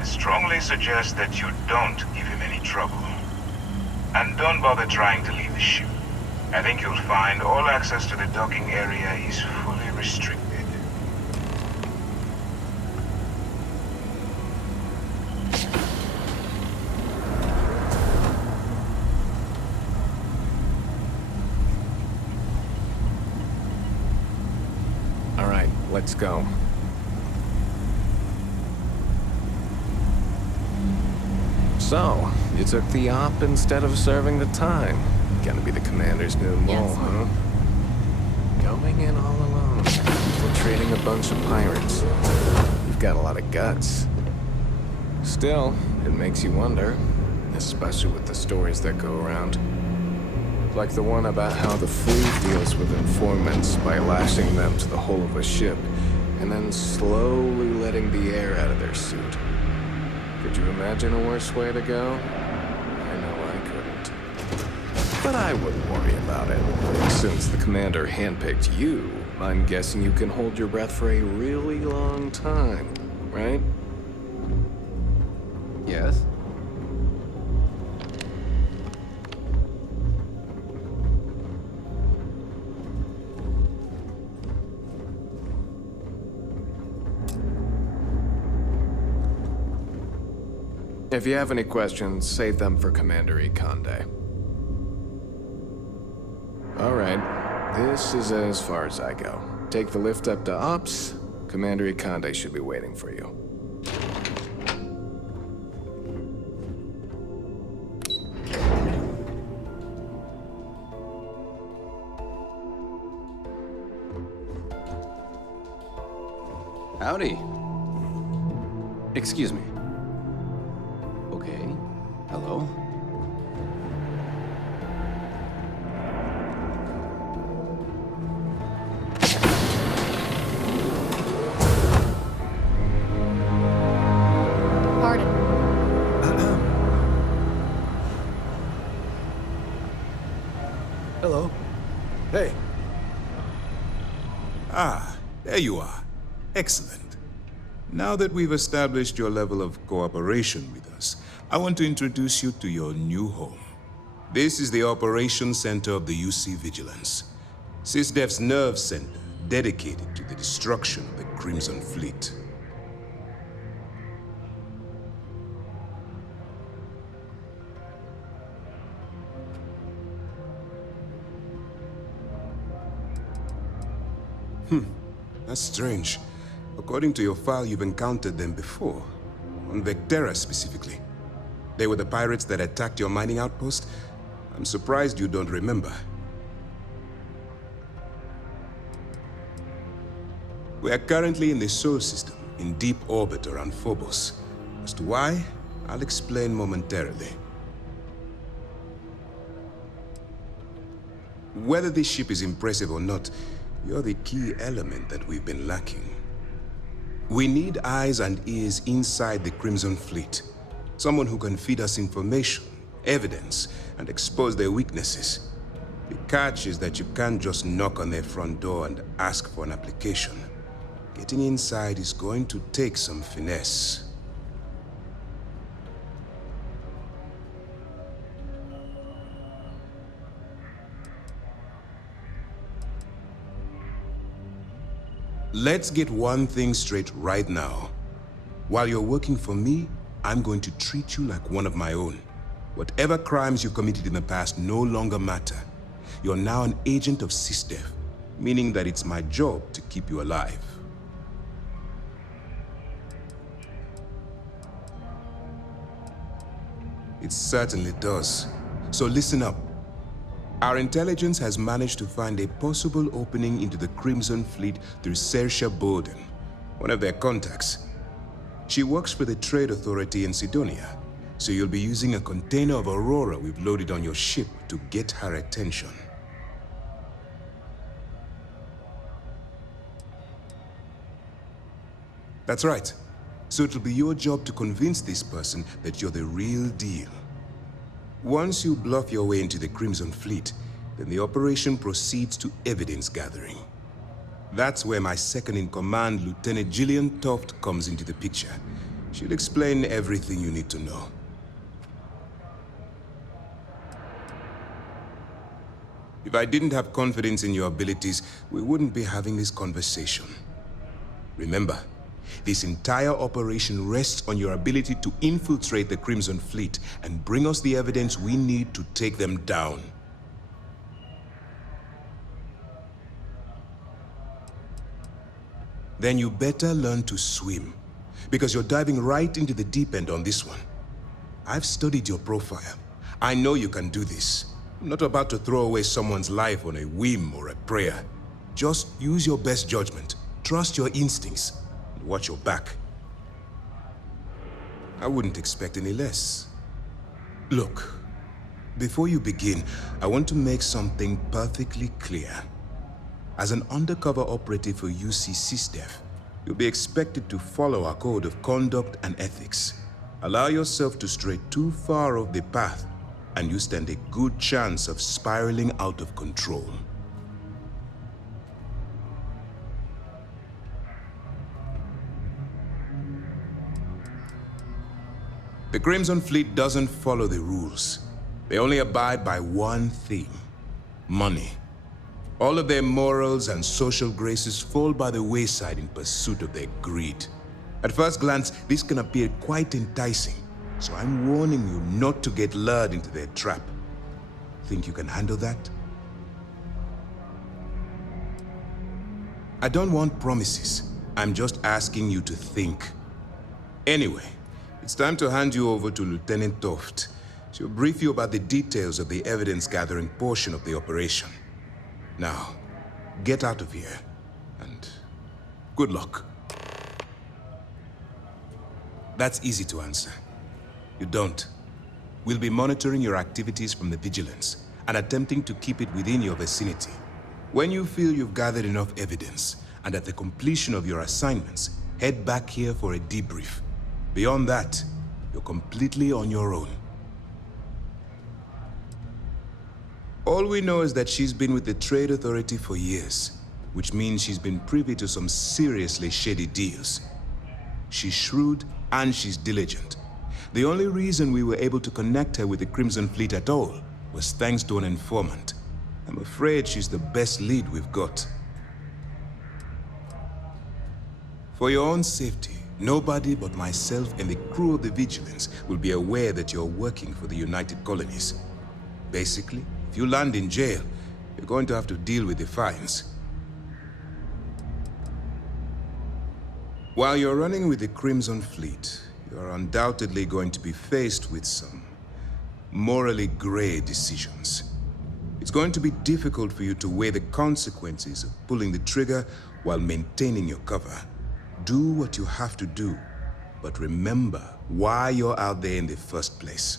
I strongly suggest that you don't give him any trouble. And don't bother trying to leave the ship. I think you'll find all access to the docking area is fully restricted. All right, let's go. So, you took the op instead of serving the time. Gonna be the commander's new mole, huh? Going in all alone, infiltrating a bunch of pirates. You've got a lot of guts. Still, it makes you wonder, especially with the stories that go around. Like the one about how the fleet deals with informants by lashing them to the hull of a ship and then slowly letting the air out of their suit. Could you imagine a worse way to go? I know I couldn't. But I wouldn't worry about it. Since the commander handpicked you, I'm guessing you can hold your breath for a really long time, right? Yes? If you have any questions, save them for Commander Ikonde. Alright, this is as far as I go. Take the lift up to Ops. Commander Ikonde should be waiting for you. Howdy. Excuse me. Okay. Hello? Pardon. Hello. Hey. Ah, there you are. Excellent. Now that we've established your level of cooperation with us, I want to introduce you to your new home. This is the Operations Center of the UC Vigilance, SysDef's nerve center dedicated to the destruction of the Crimson Fleet. That's strange. According to your file, you've encountered them before. On Vectera specifically. They were the pirates that attacked your mining outpost? I'm surprised you don't remember. We are currently in the Sol system, in deep orbit around Phobos. As to why, I'll explain momentarily. Whether this ship is impressive or not, you're the key element that we've been lacking. We need eyes and ears inside the Crimson Fleet. Someone who can feed us information, evidence, and expose their weaknesses. The catch is that you can't just knock on their front door and ask for an application. Getting inside is going to take some finesse. Let's get one thing straight right now. While you're working for me, I'm going to treat you like one of my own. Whatever crimes you've committed in the past no longer matter. You're now an agent of SysDef, meaning that it's my job to keep you alive. It certainly does. So listen up. Our intelligence has managed to find a possible opening into the Crimson Fleet through Saoirse Bowden, one of their contacts. She works for the Trade Authority in Sidonia, so you'll be using a container of Aurora we've loaded on your ship to get her attention. That's right. So it'll be your job to convince this person that you're the real deal. Once you bluff your way into the Crimson Fleet, then the operation proceeds to evidence gathering. That's where my second-in-command, Lieutenant Gillian Toft, comes into the picture. She'll explain everything you need to know. If I didn't have confidence in your abilities, we wouldn't be having this conversation. Remember, this entire operation rests on your ability to infiltrate the Crimson Fleet and bring us the evidence we need to take them down. Then you better learn to swim, because you're diving right into the deep end on this one. I've studied your profile. I know you can do this. I'm not about to throw away someone's life on a whim or a prayer. Just use your best judgment, trust your instincts, and watch your back. I wouldn't expect any less. Look, before you begin, I want to make something perfectly clear. As an undercover operative for UC SysDef, you'll be expected to follow our code of conduct and ethics. Allow yourself to stray too far off the path, and you stand a good chance of spiraling out of control. The Crimson Fleet doesn't follow the rules. They only abide by one thing: money. All of their morals and social graces fall by the wayside in pursuit of their greed. At first glance, this can appear quite enticing, so I'm warning you not to get lured into their trap. Think you can handle that? I don't want promises. I'm just asking you to think. Anyway, it's time to hand you over to Lieutenant Toft. She'll brief you about the details of the evidence-gathering portion of the operation. Now, get out of here, and good luck. That's easy to answer. You don't. We'll be monitoring your activities from the Vigilance and attempting to keep it within your vicinity. When you feel you've gathered enough evidence, and at the completion of your assignments, head back here for a debrief. Beyond that, you're completely on your own. All we know is that she's been with the Trade Authority for years, which means she's been privy to some seriously shady deals. She's shrewd and she's diligent. The only reason we were able to connect her with the Crimson Fleet at all was thanks to an informant. I'm afraid she's the best lead we've got. For your own safety, nobody but myself and the crew of the Vigilance will be aware that you're working for the United Colonies. Basically, if you land in jail, you're going to have to deal with the fines. While you're running with the Crimson Fleet, you're undoubtedly going to be faced with some morally gray decisions. It's going to be difficult for you to weigh the consequences of pulling the trigger while maintaining your cover. Do what you have to do, but remember why you're out there in the first place.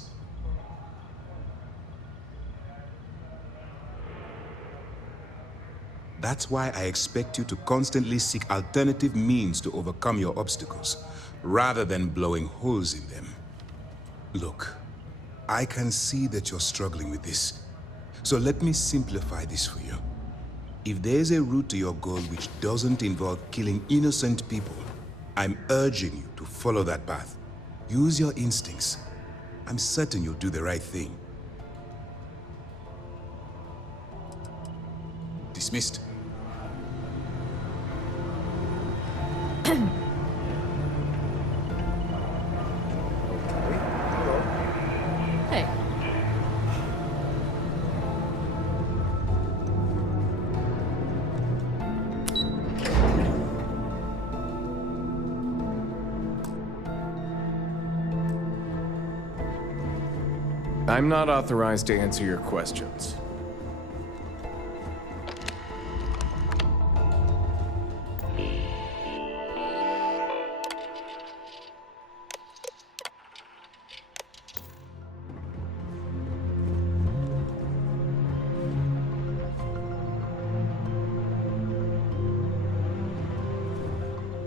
That's why I expect you to constantly seek alternative means to overcome your obstacles, rather than blowing holes in them. Look, I can see that you're struggling with this, so let me simplify this for you. If there's a route to your goal which doesn't involve killing innocent people, I'm urging you to follow that path. Use your instincts. I'm certain you'll do the right thing. Dismissed. Hey. I'm not authorized to answer your questions.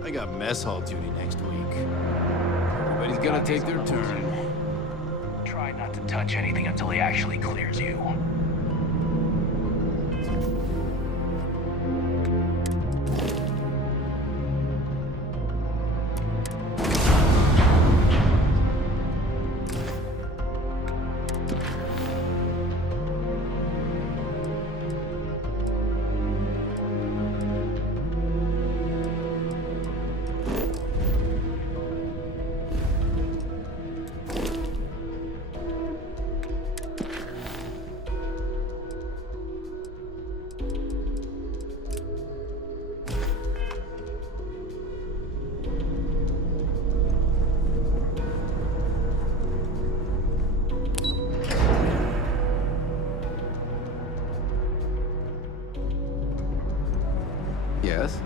I got mess hall duty next week. Everybody's gonna take their turn. Try not to touch anything until he actually clears you. Yes?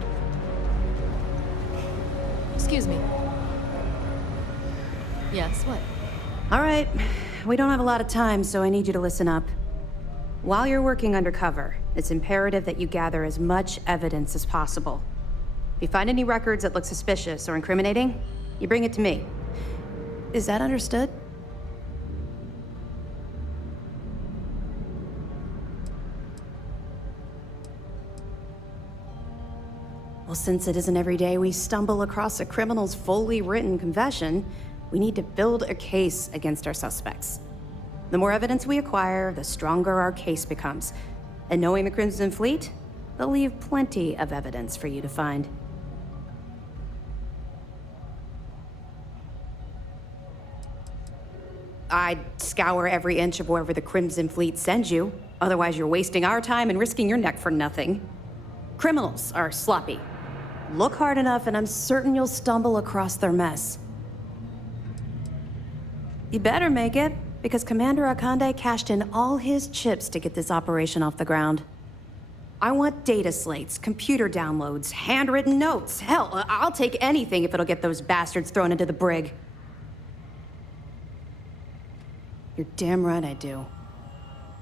Excuse me. Yes, what? All right. We don't have a lot of time, so I need you to listen up. While you're working undercover, it's imperative that you gather as much evidence as possible. If you find any records that look suspicious or incriminating, you bring it to me. Is that understood? Well, since it isn't every day we stumble across a criminal's fully written confession, we need to build a case against our suspects. The more evidence we acquire, the stronger our case becomes. And knowing the Crimson Fleet, they'll leave plenty of evidence for you to find. I'd scour every inch of wherever the Crimson Fleet sends you. Otherwise, you're wasting our time and risking your neck for nothing. Criminals are sloppy. Look hard enough, and I'm certain you'll stumble across their mess. You better make it, because Commander Akande cashed in all his chips to get this operation off the ground. I want data slates, computer downloads, handwritten notes. Hell, I'll take anything if it'll get those bastards thrown into the brig. You're damn right I do.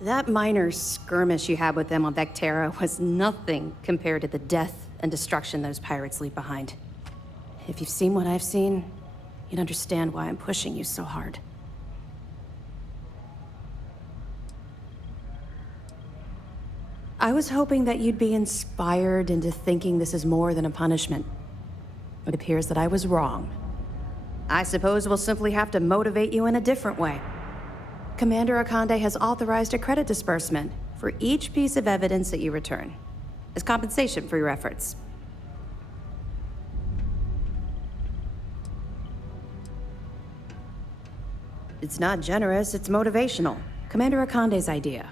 That minor skirmish you had with them on Vectera was nothing compared to the death and destruction those pirates leave behind. If you've seen what I've seen, you'd understand why I'm pushing you so hard. I was hoping that you'd be inspired into thinking this is more than a punishment. It appears that I was wrong. I suppose we'll simply have to motivate you in a different way. Commander Akande has authorized a credit disbursement for each piece of evidence that you return, as compensation for your efforts. It's not generous, it's motivational. Commander Akande's idea.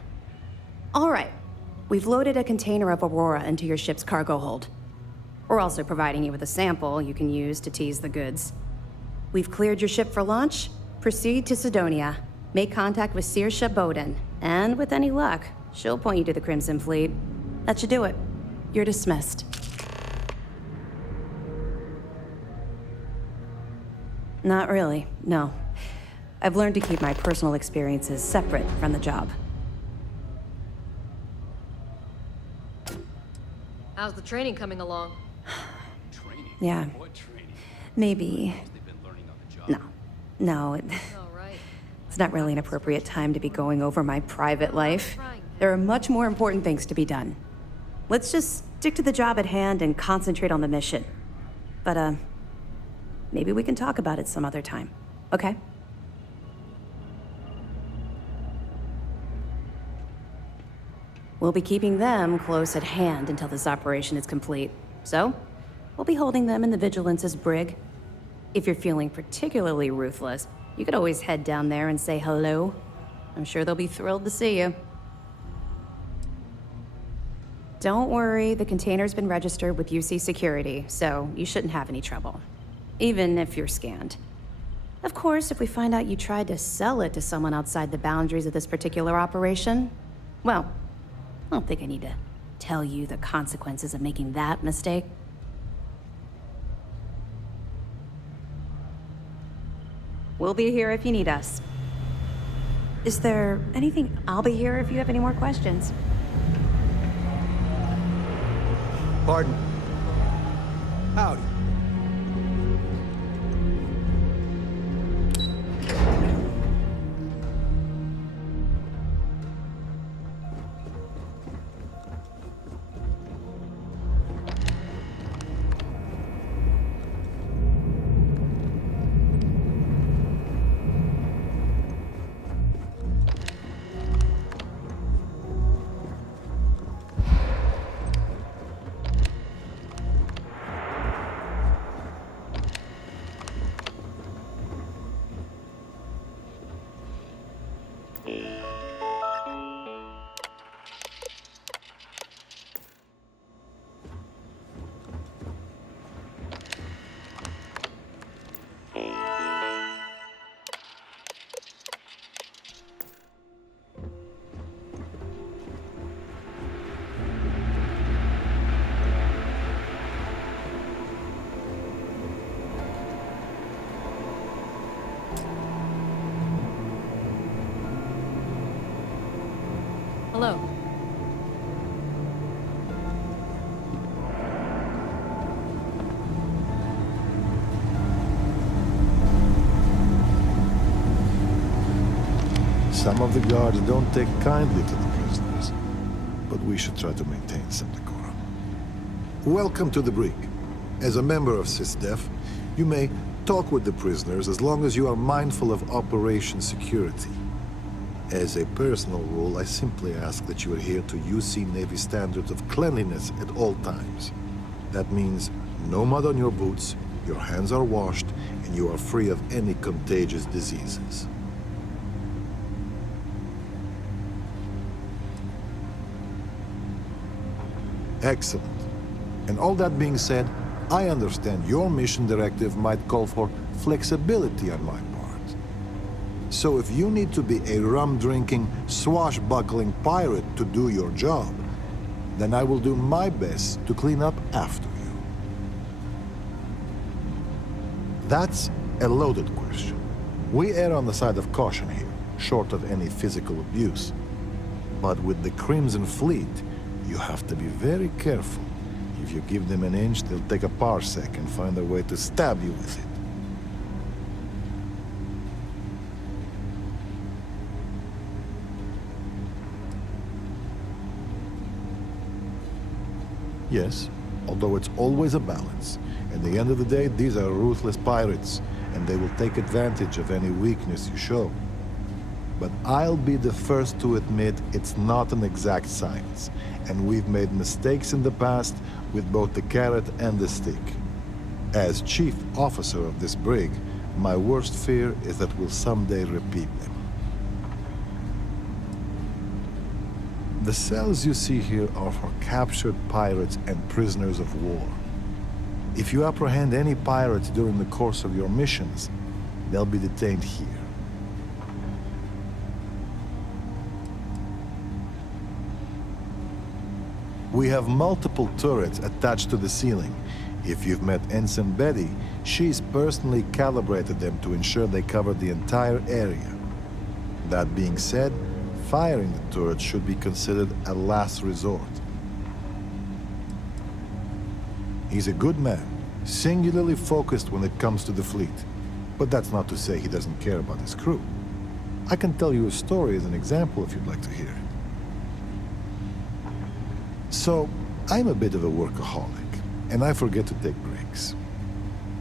All right, we've loaded a container of Aurora into your ship's cargo hold. We're also providing you with a sample you can use to tease the goods. We've cleared your ship for launch. Proceed to Sidonia. Make contact with Saoirse Bowden, and with any luck, she'll point you to the Crimson Fleet. That should do it. You're dismissed. Not really, no. I've learned to keep my personal experiences separate from the job. How's the training coming along? Yeah. Maybe. No, it's not really an appropriate time to be going over my private life. There are much more important things to be done. Let's just stick to the job at hand and concentrate on the mission. But, maybe we can talk about it some other time, okay? We'll be keeping them close at hand until this operation is complete. So, We'll be holding them in the Vigilance's brig. If you're feeling particularly ruthless, you could always head down there and say hello. I'm sure they'll be thrilled to see you. Don't worry, the container's been registered with UC Security, so you shouldn't have any trouble. Even if you're scanned. Of course, if we find out you tried to sell it to someone outside the boundaries of this particular operation, well, I don't think I need to tell you the consequences of making that mistake. We'll be here if you need us. Is there anything? I'll be here if you have any more questions. Pardon? Howdy. Hello. Some of the guards don't take kindly to the prisoners, but we should try to maintain some decorum. Welcome to the brig. As a member of SysDef, you may talk with the prisoners as long as you are mindful of operation security. As a personal rule, I simply ask that you adhere to UC Navy standards of cleanliness at all times. That means no mud on your boots, your hands are washed, and you are free of any contagious diseases. Excellent. And all that being said, I understand your mission directive might call for flexibility on my part. So if you need to be a rum-drinking, swashbuckling pirate to do your job, then I will do my best to clean up after you. That's a loaded question. We err on the side of caution here, short of any physical abuse. But with the Crimson Fleet, you have to be very careful. If you give them an inch, they'll take a parsec and find a way to stab you with it. Yes, although it's always a balance. At the end of the day, these are ruthless pirates, and they will take advantage of any weakness you show. But I'll be the first to admit it's not an exact science, and we've made mistakes in the past with both the carrot and the stick. As chief officer of this brig, my worst fear is that we'll someday repeat them. The cells you see here are for captured pirates and prisoners of war. If you apprehend any pirates during the course of your missions, they'll be detained here. We have multiple turrets attached to the ceiling. If you've met Ensign Betty, she's personally calibrated them to ensure they cover the entire area. That being said, firing the turret should be considered a last resort. He's a good man, singularly focused when it comes to the fleet. But that's not to say he doesn't care about his crew. I can tell you a story as an example if you'd like to hear it. So, I'm a bit of a workaholic, and I forget to take breaks.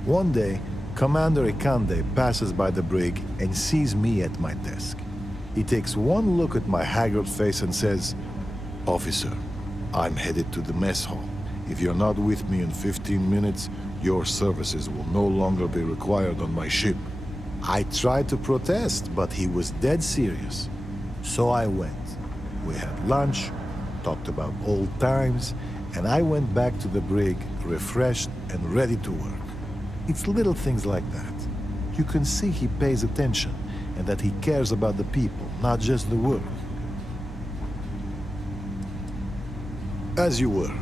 One day, Commander Ikande passes by the brig and sees me at my desk. He takes one look at my haggard face and says, "Officer, I'm headed to the mess hall, If you're not with me in 15 minutes, your services will no longer be required on my ship. I tried to protest, but he was dead serious. So I went. We had lunch, talked about old times, and I went back to the brig, refreshed and ready to work. It's little things like that. You can see he pays attention, and that he cares about the people, not just the work. As you were.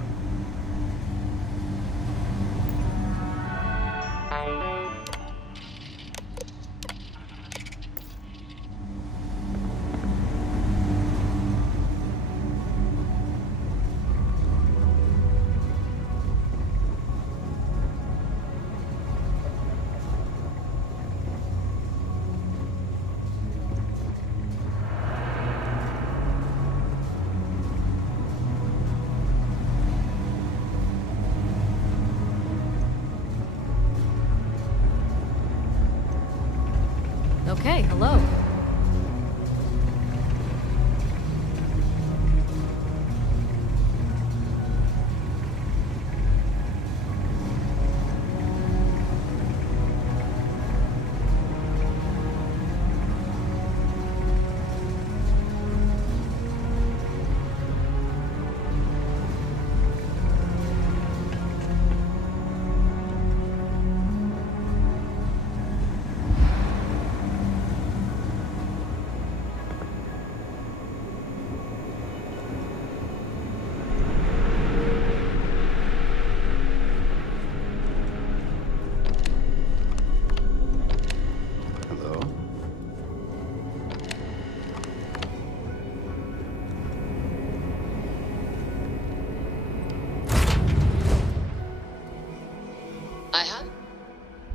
Okay, hello.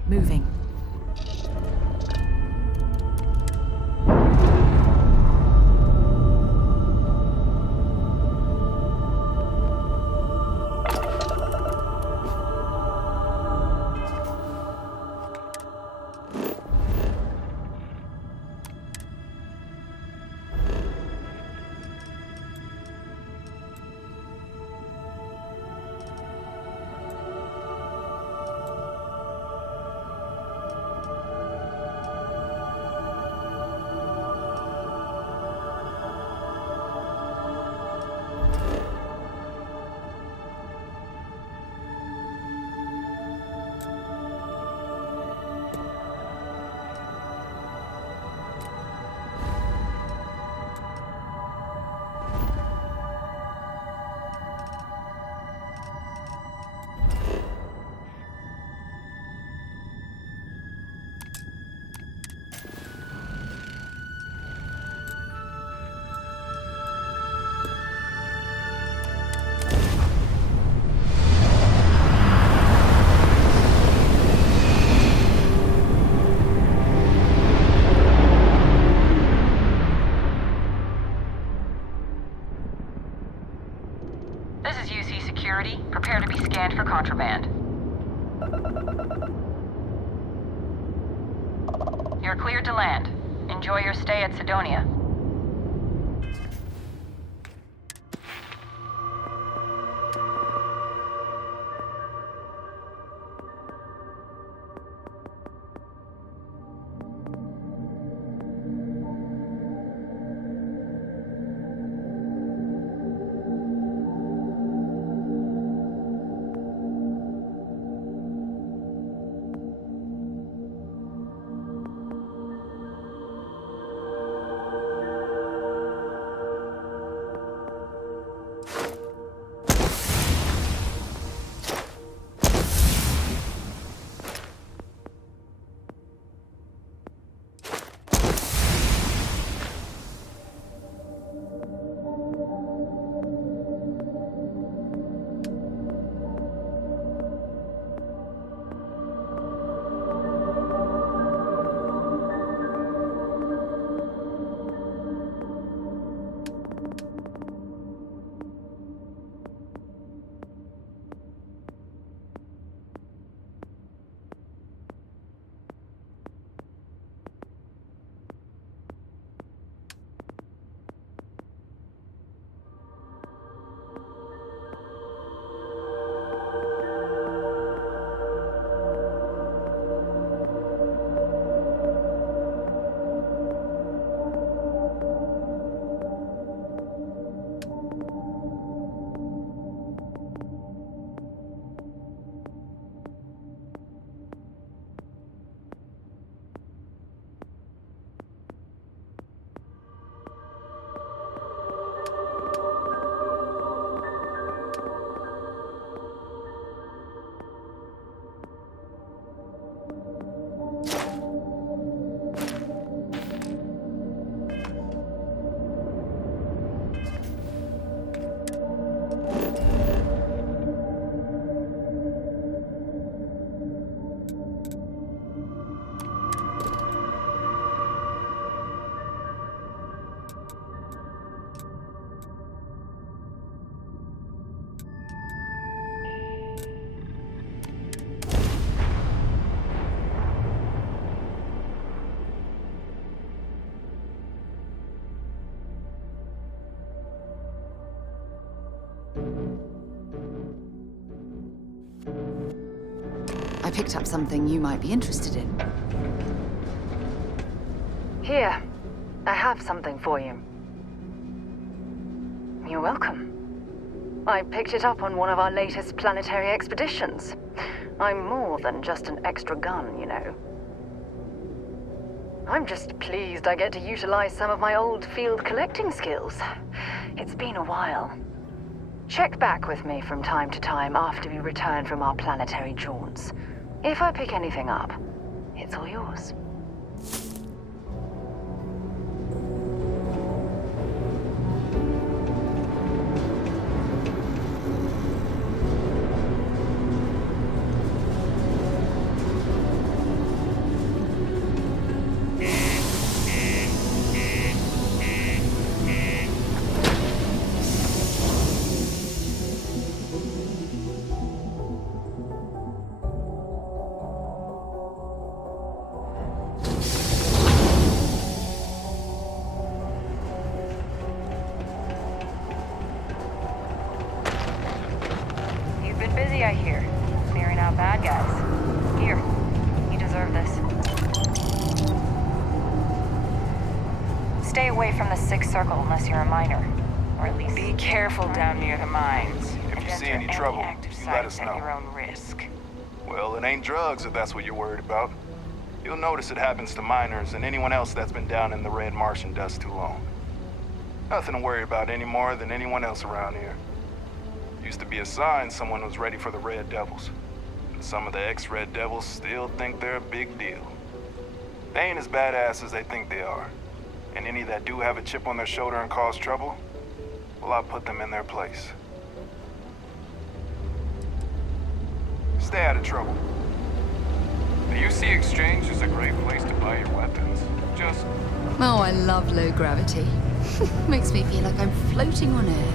Moving. This is UC Security. Prepare to be scanned for contraband. You're cleared to land. Enjoy your stay at Sidonia. picked up something you might be interested in. Here, I have something for you. You're welcome. I picked it up on one of our latest planetary expeditions. I'm more than just an extra gun, you know. I'm just pleased I get to utilize some of my old field collecting skills. It's been a while. Check back with me from time to time after we return from our planetary jaunts. If I pick anything up, it's all yours. I hear. Clearing out bad guys. Here, you deserve this. Stay away from the Sixth Circle unless you're a minor. Or at least... Be careful down near the mines. If you see any trouble, you let us know. At your own risk. Well, it ain't drugs if that's what you're worried about. You'll notice it happens to miners and anyone else that's been down in the red Martian dust too long. Nothing to worry about any more than anyone else around here. Used to be a sign someone was ready for the Red Devils. And some of the ex-Red Devils still think they're a big deal. They ain't as badass as they think they are. And any that do have a chip on their shoulder and cause trouble, well, I'll put them in their place. Stay out of trouble. The UC Exchange is a great place to buy your weapons. Just... Oh, I love low gravity. Makes me feel like I'm floating on air.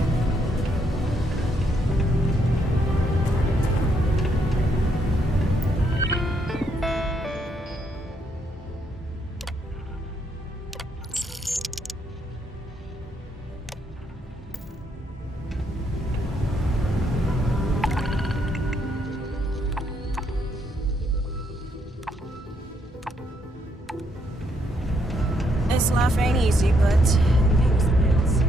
This life ain't easy, but it pays the bills.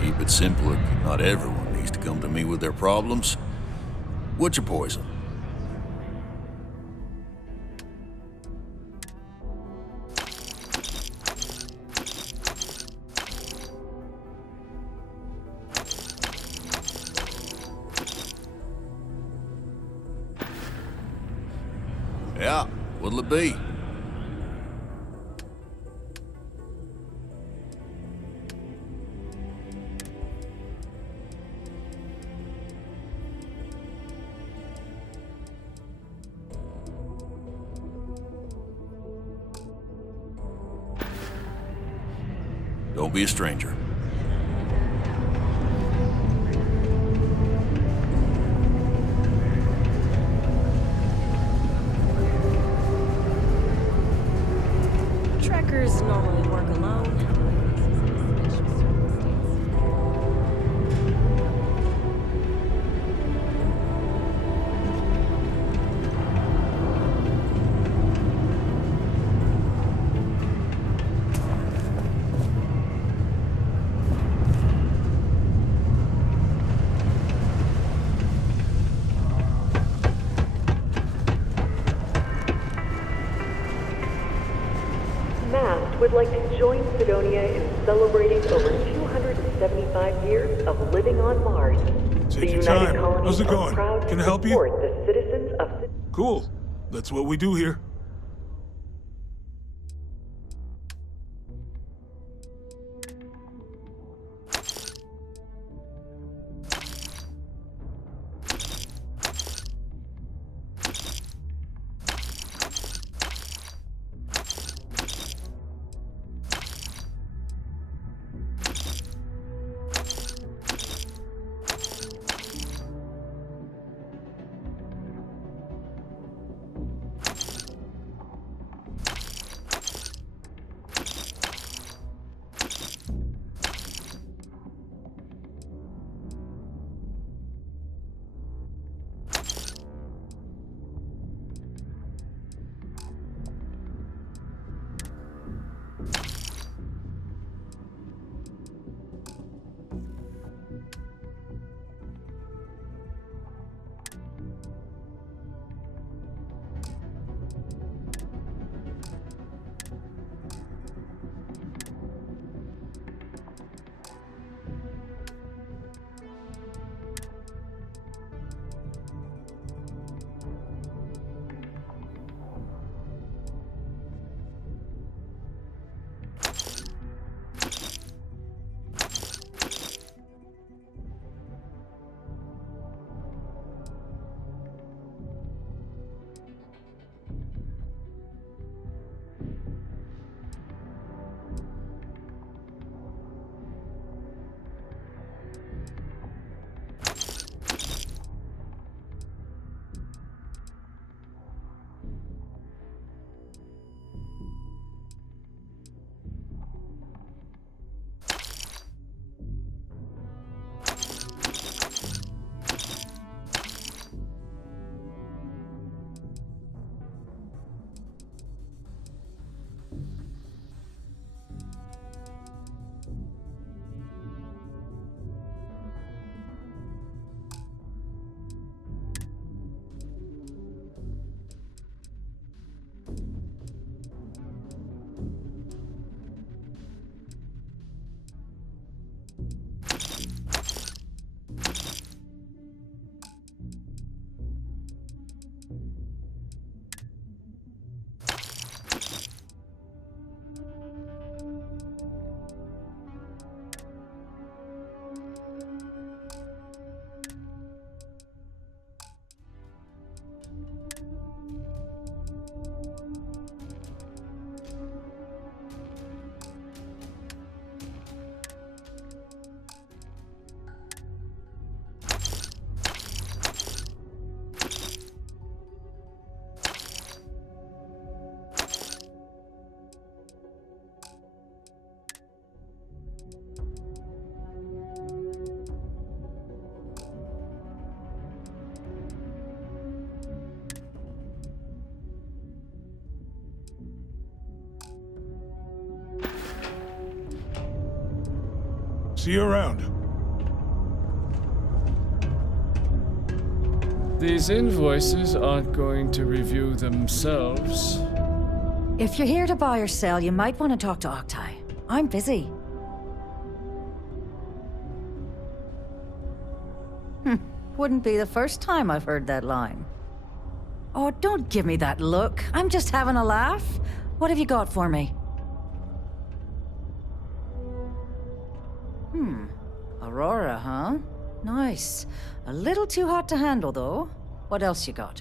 Keep it simpler. Not everyone needs to come to me with their problems. What's your poison? Yeah, what'll it be? Don't be a stranger. Trekkers normally work alone. Would like to join Sidonia in celebrating over 275 years of living on Mars. Take your time. How's it going? Can I help you? The citizens of... Cool. That's what we do here. See you around. These invoices aren't going to review themselves. If you're here to buy or sell, you might want to talk to Octai. I'm busy. Wouldn't be the first time I've heard that line. Oh, don't give me that look. I'm just having a laugh. What have you got for me? Aurora, huh? Nice. A little too hot to handle, though. What else you got?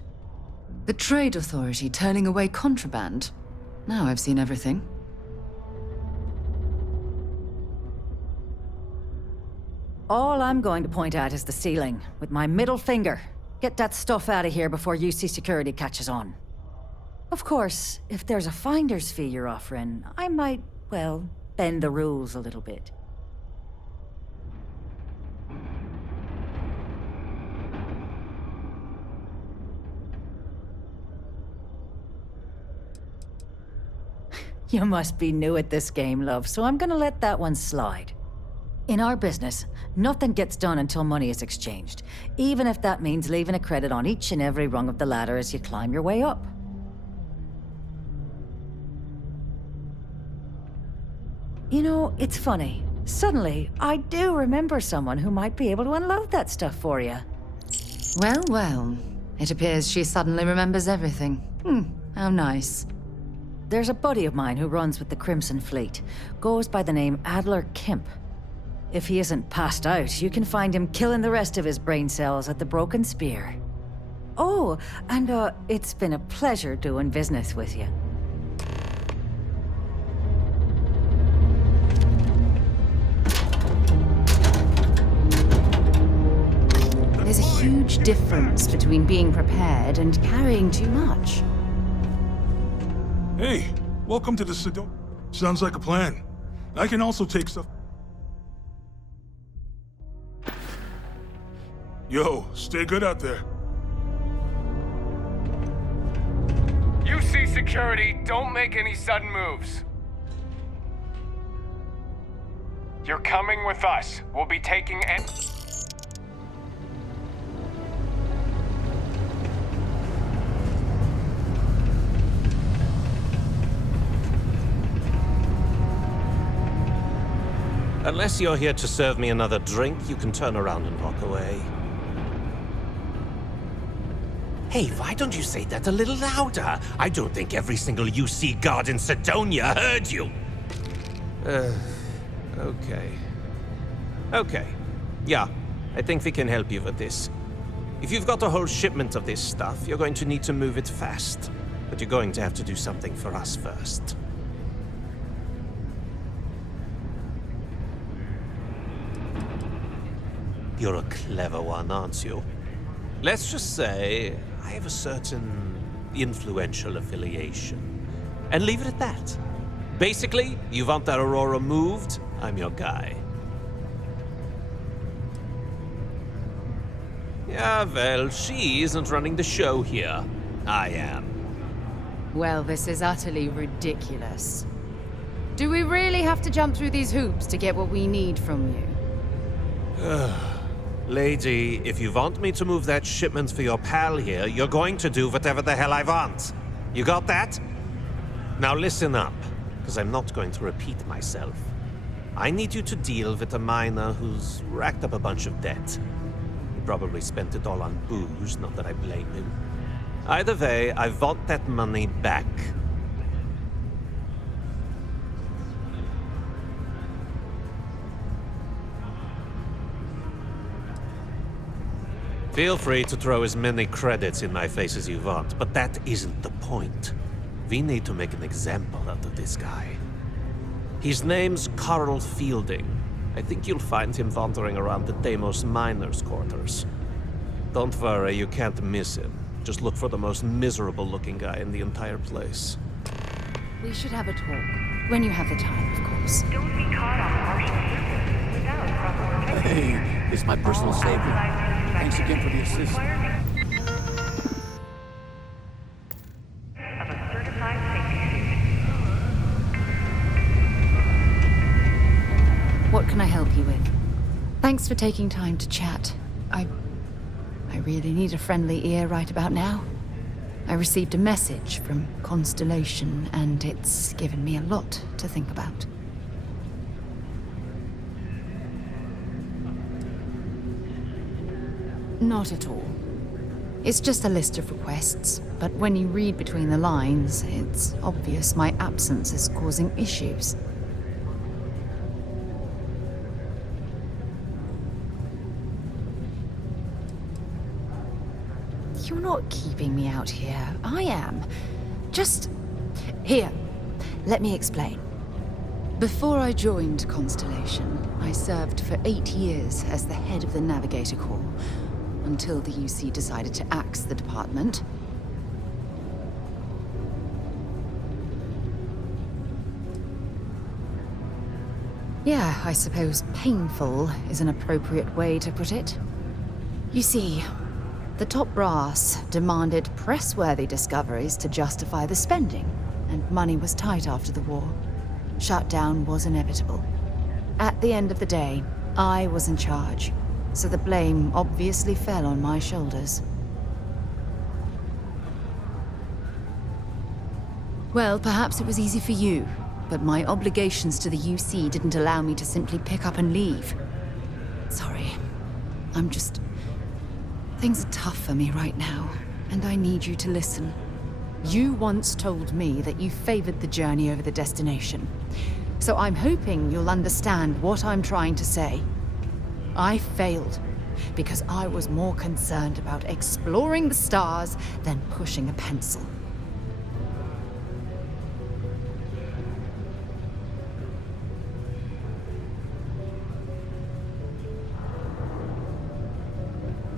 The Trade Authority turning away contraband. Now I've seen everything. All I'm going to point at is the ceiling, with my middle finger. Get that stuff out of here before UC security catches on. Of course, if there's a finder's fee you're offering, I might, well, bend the rules a little bit. You must be new at this game, love, so I'm gonna let that one slide. In our business, nothing gets done until money is exchanged, even if that means leaving a credit on each and every rung of the ladder as you climb your way up. You know, it's funny. Suddenly, I do remember someone who might be able to unload that stuff for you. Well, well. It appears she suddenly remembers everything. How nice. There's a buddy of mine who runs with the Crimson Fleet. Goes by the name Adler Kemp. If he isn't passed out, you can find him killing the rest of his brain cells at the Broken Spear. Oh, and it's been a pleasure doing business with you. There's a huge difference between being prepared and carrying too much. Hey, welcome to the Sidonia. Sounds like a plan. I can also take stuff. Yo, stay good out there. UC security, don't make any sudden moves. You're coming with us. We'll be taking Unless you're here to serve me another drink, you can turn around and walk away. Hey, why don't you say that a little louder? I don't think every single UC guard in Sidonia heard you. Okay. Okay. Yeah, I think we can help you with this. If you've got a whole shipment of this stuff, you're going to need to move it fast. But you're going to have to do something for us first. You're a clever one, aren't you? Let's just say I have a certain influential affiliation. And leave it at that. Basically, you want that Aurora moved, I'm your guy. Yeah, well, she isn't running the show here. I am. Well, this is utterly ridiculous. Do we really have to jump through these hoops to get what we need from you? Lady, if you want me to move that shipment for your pal here, you're going to do whatever the hell I want. You got that? Now listen up, because I'm not going to repeat myself. I need you to deal with a miner who's racked up a bunch of debt. He probably spent it all on booze, not that I blame him. Either way, I want that money back. Feel free to throw as many credits in my face as you want, but that isn't the point. We need to make an example out of this guy. His name's Carl Fielding. I think you'll find him wandering around the Deimos miners' quarters. Don't worry, you can't miss him. Just look for the most miserable-looking guy in the entire place. We should have a talk. When you have the time, of course. Don't be caught on partial surface without proper protection. Hey, it's my personal savior. Thanks again for the assist. Of a certified safety suit. What can I help you with? Thanks for taking time to chat. I really need a friendly ear right about now. I received a message from Constellation, and it's given me a lot to think about. Not at all. It's just a list of requests, but when you read between the lines, it's obvious my absence is causing issues. You're not keeping me out here. I am. Just... Here, let me explain. Before I joined Constellation, I served for 8 years as the head of the Navigator Corps, until the UC decided to axe the department. Yeah, I suppose painful is an appropriate way to put it. You see, the top brass demanded press-worthy discoveries to justify the spending, and money was tight after the war. Shutdown was inevitable. At the end of the day, I was in charge, so the blame obviously fell on my shoulders. Well, perhaps it was easy for you, but my obligations to the UC didn't allow me to simply pick up and leave. Sorry. Things are tough for me right now, and I need you to listen. You once told me that you favored the journey over the destination, so I'm hoping you'll understand what I'm trying to say. I failed because I was more concerned about exploring the stars than pushing a pencil.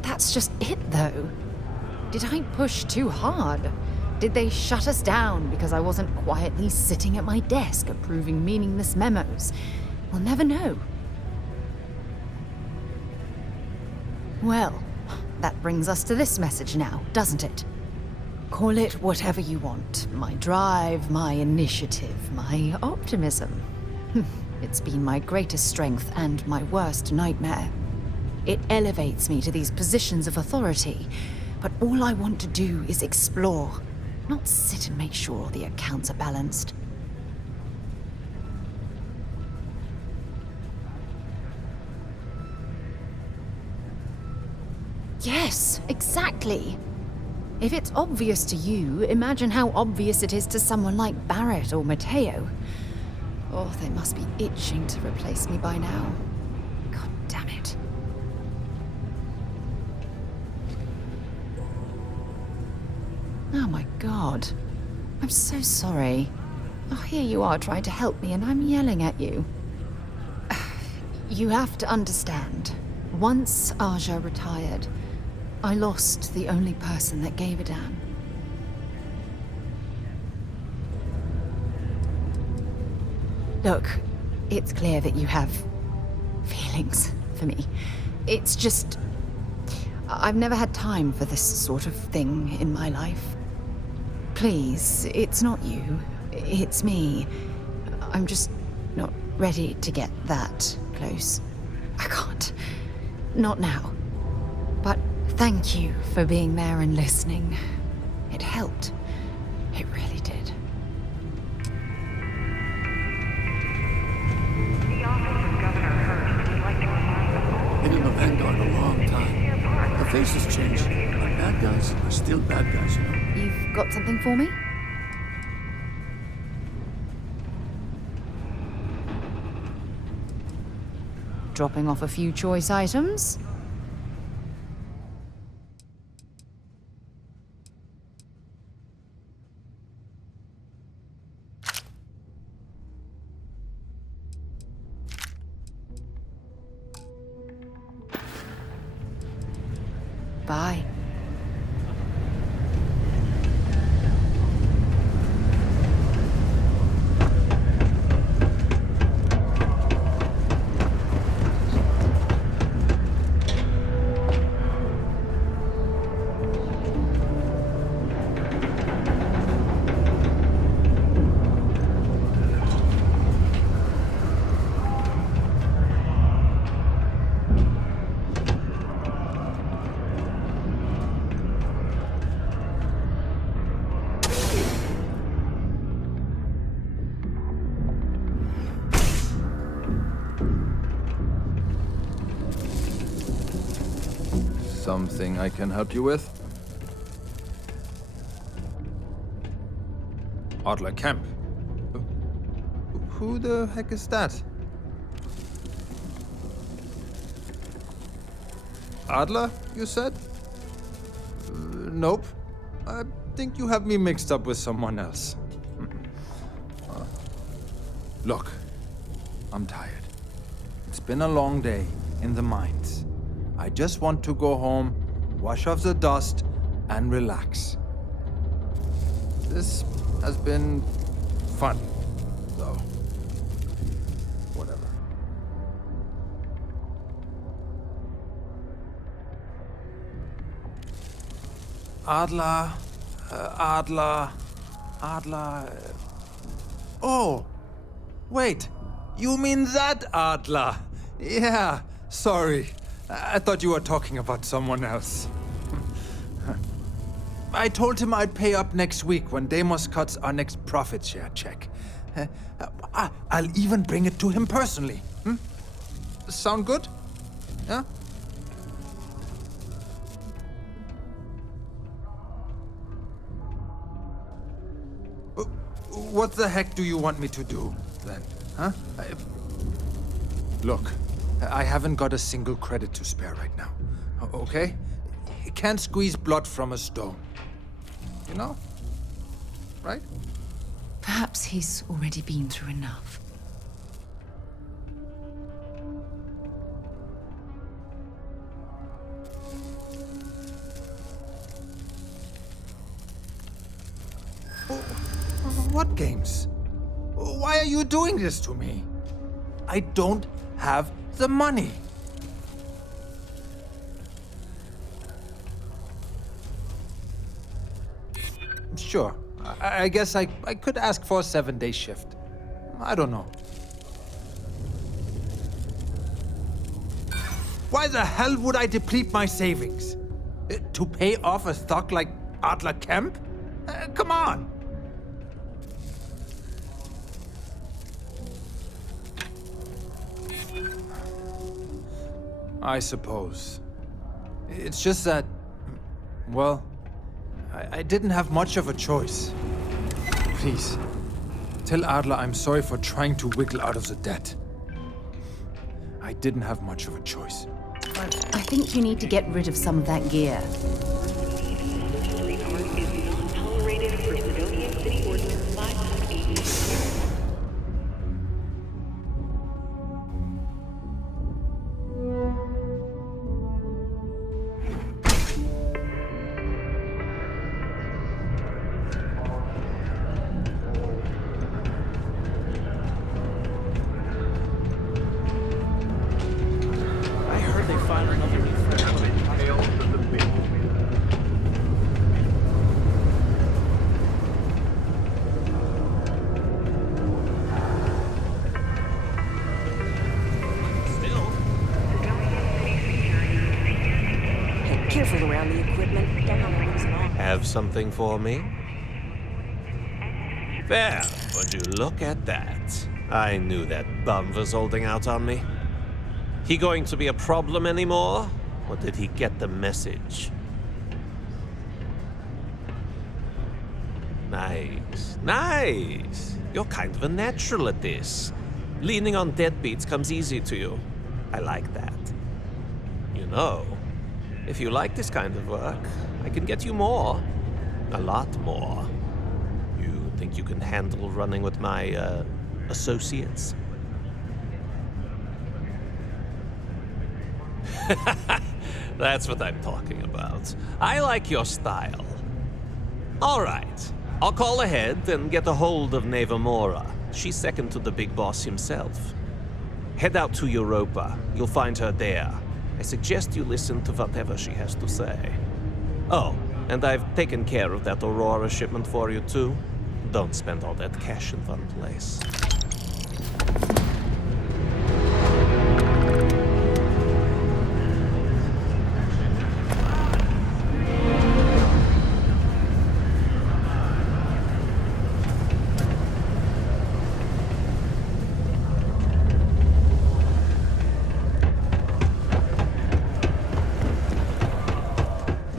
That's just it, though. Did I push too hard? Did they shut us down because I wasn't quietly sitting at my desk approving meaningless memos? We'll never know. Well, that brings us to this message now, doesn't it? Call it whatever you want. My drive, my initiative, my optimism. It's been my greatest strength and my worst nightmare. It elevates me to these positions of authority, but all I want to do is explore, not sit and make sure all the accounts are balanced. Yes, exactly. If it's obvious to you, imagine how obvious it is to someone like Barrett or Mateo. Oh, they must be itching to replace me by now. God damn it. Oh my God. I'm so sorry. Oh, here you are trying to help me and I'm yelling at you. You have to understand. Once Aja retired, I lost the only person that gave a damn. Look, it's clear that you have feelings for me. It's just... I've never had time for this sort of thing in my life. Please, it's not you. It's me. I'm just not ready to get that close. I can't. Not now. But thank you for being there and listening. It helped. It really did. Been in the Vanguard a long time. The faces change, but bad guys are still bad guys, you know. You've got something for me? Dropping off a few choice items? Bye. Something I can help you with? Adler Kemp. Who the heck is that? Adler, you said? Nope. I think you have me mixed up with someone else. Look, I'm tired. It's been a long day in the mines. I just want to go home, wash off the dust, and relax. This has been fun, though. Whatever. Adler. Oh! Wait! You mean that Adler? Yeah, sorry. I thought you were talking about someone else. I told him I'd pay up next week when Deimos cuts our next profit share check. I'll even bring it to him personally. Sound good? Yeah? What the heck do you want me to do, then? Huh? Look, I haven't got a single credit to spare right now. Okay? You can't squeeze blood from a stone. You know? Right? Perhaps he's already been through enough. What games? Why are you doing this to me? I don't have the money. Sure. I guess I could ask for a 7-day shift. I don't know. Why the hell would I deplete my savings? To pay off a stock like Adler Kemp? Come on! I suppose. It's just that, well, I didn't have much of a choice. Please, tell Adler I'm sorry for trying to wiggle out of the debt. I didn't have much of a choice. I think you need to get rid of some of that gear. Careful around the equipment. Don't want to lose it all. Have something for me? There, would you look at that? I knew that bum was holding out on me. He going to be a problem anymore? Or did he get the message? Nice, nice. You're kind of a natural at this. Leaning on deadbeats comes easy to you. I like that. You know, if you like this kind of work, I can get you more. A lot more. You think you can handle running with my, associates? That's what I'm talking about. I like your style. All right. I'll call ahead and get a hold of Neva Mora. She's second to the big boss himself. Head out to Europa. You'll find her there. I suggest you listen to whatever she has to say. Oh, and I've taken care of that Aurora shipment for you too. Don't spend all that cash in one place.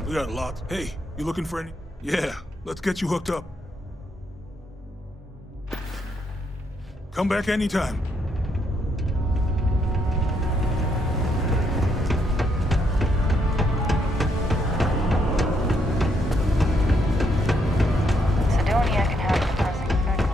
We got a lot. Hey, you looking for any? Yeah, let's get you hooked up. Come back anytime. Sidonia can have the pressing effect.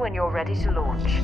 When you're ready to launch.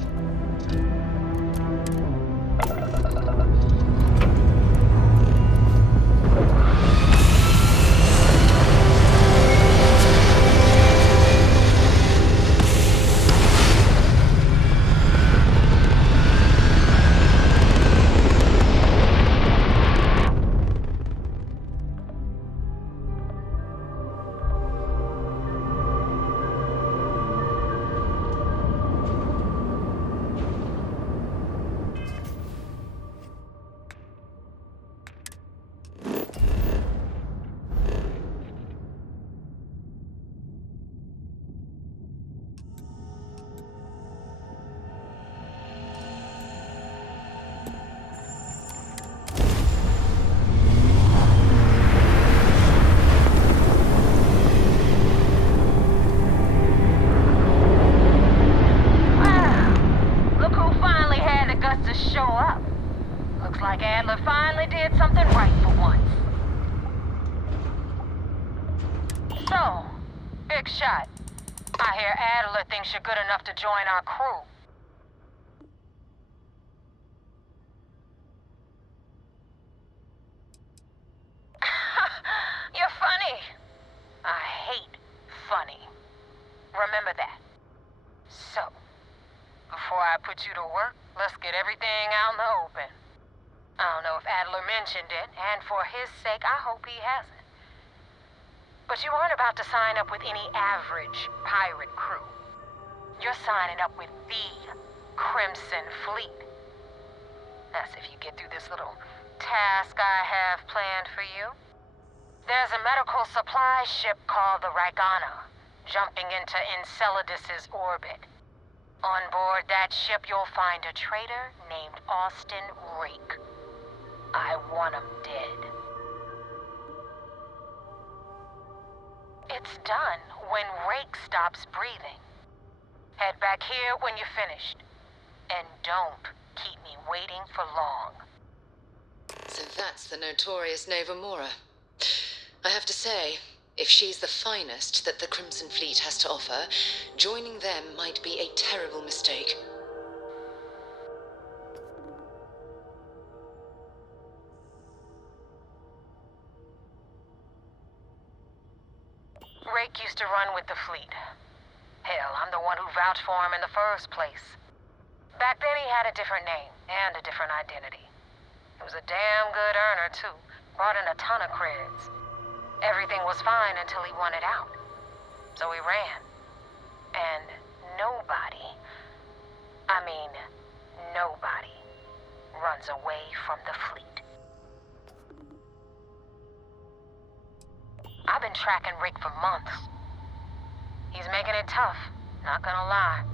So, big shot. I hear Adler thinks you're good enough to join our crew. You're funny. I hate funny. Remember that. So, before I put you to work, let's get everything out in the open. I don't know if Adler mentioned it, and for his sake, I hope he hasn't. But you aren't about to sign up with any average pirate crew. You're signing up with the Crimson Fleet. That's if you get through this little task I have planned for you. There's a medical supply ship called the Ragana, jumping into Enceladus's orbit. On board that ship, you'll find a traitor named Austin Rake. I want him dead. It's done when Rake stops breathing. Head back here when you're finished. And don't keep me waiting for long. So that's the notorious Nova Mora. I have to say, if she's the finest that the Crimson Fleet has to offer, joining them might be a terrible mistake. Rake used to run with the fleet. Hell, I'm the one who vouched for him in the first place. Back then he had a different name and a different identity. He was a damn good earner, too. Brought in a ton of creds. Everything was fine until he wanted out. So he ran. And nobody, I mean, nobody, runs away from the fleet. I've been tracking Rick for months. He's making it tough, not gonna lie.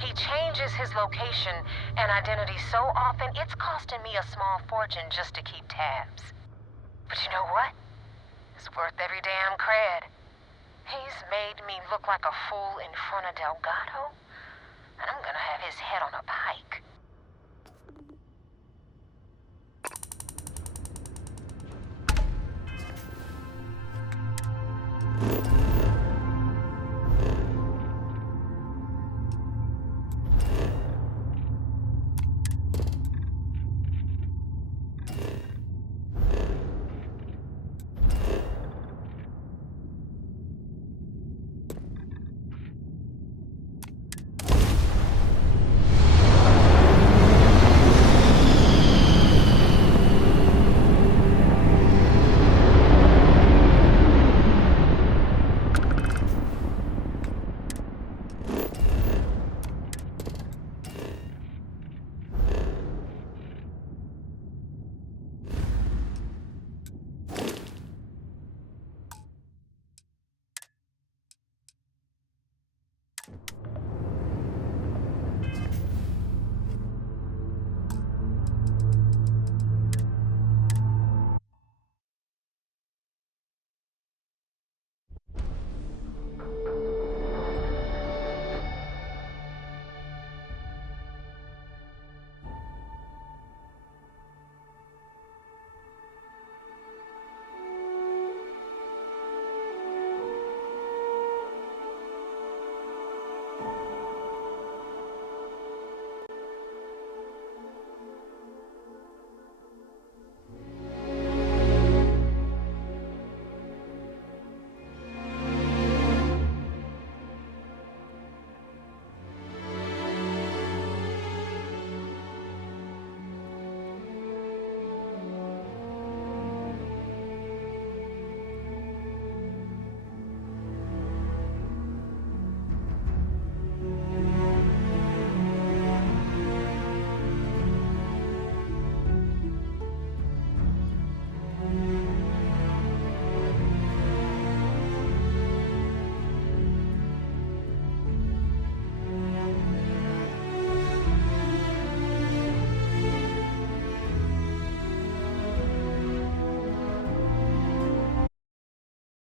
He changes his location and identity so often, it's costing me a small fortune just to keep tabs. But you know what? It's worth every damn cred. He's made me look like a fool in front of Delgado, and I'm gonna have his head on a pike.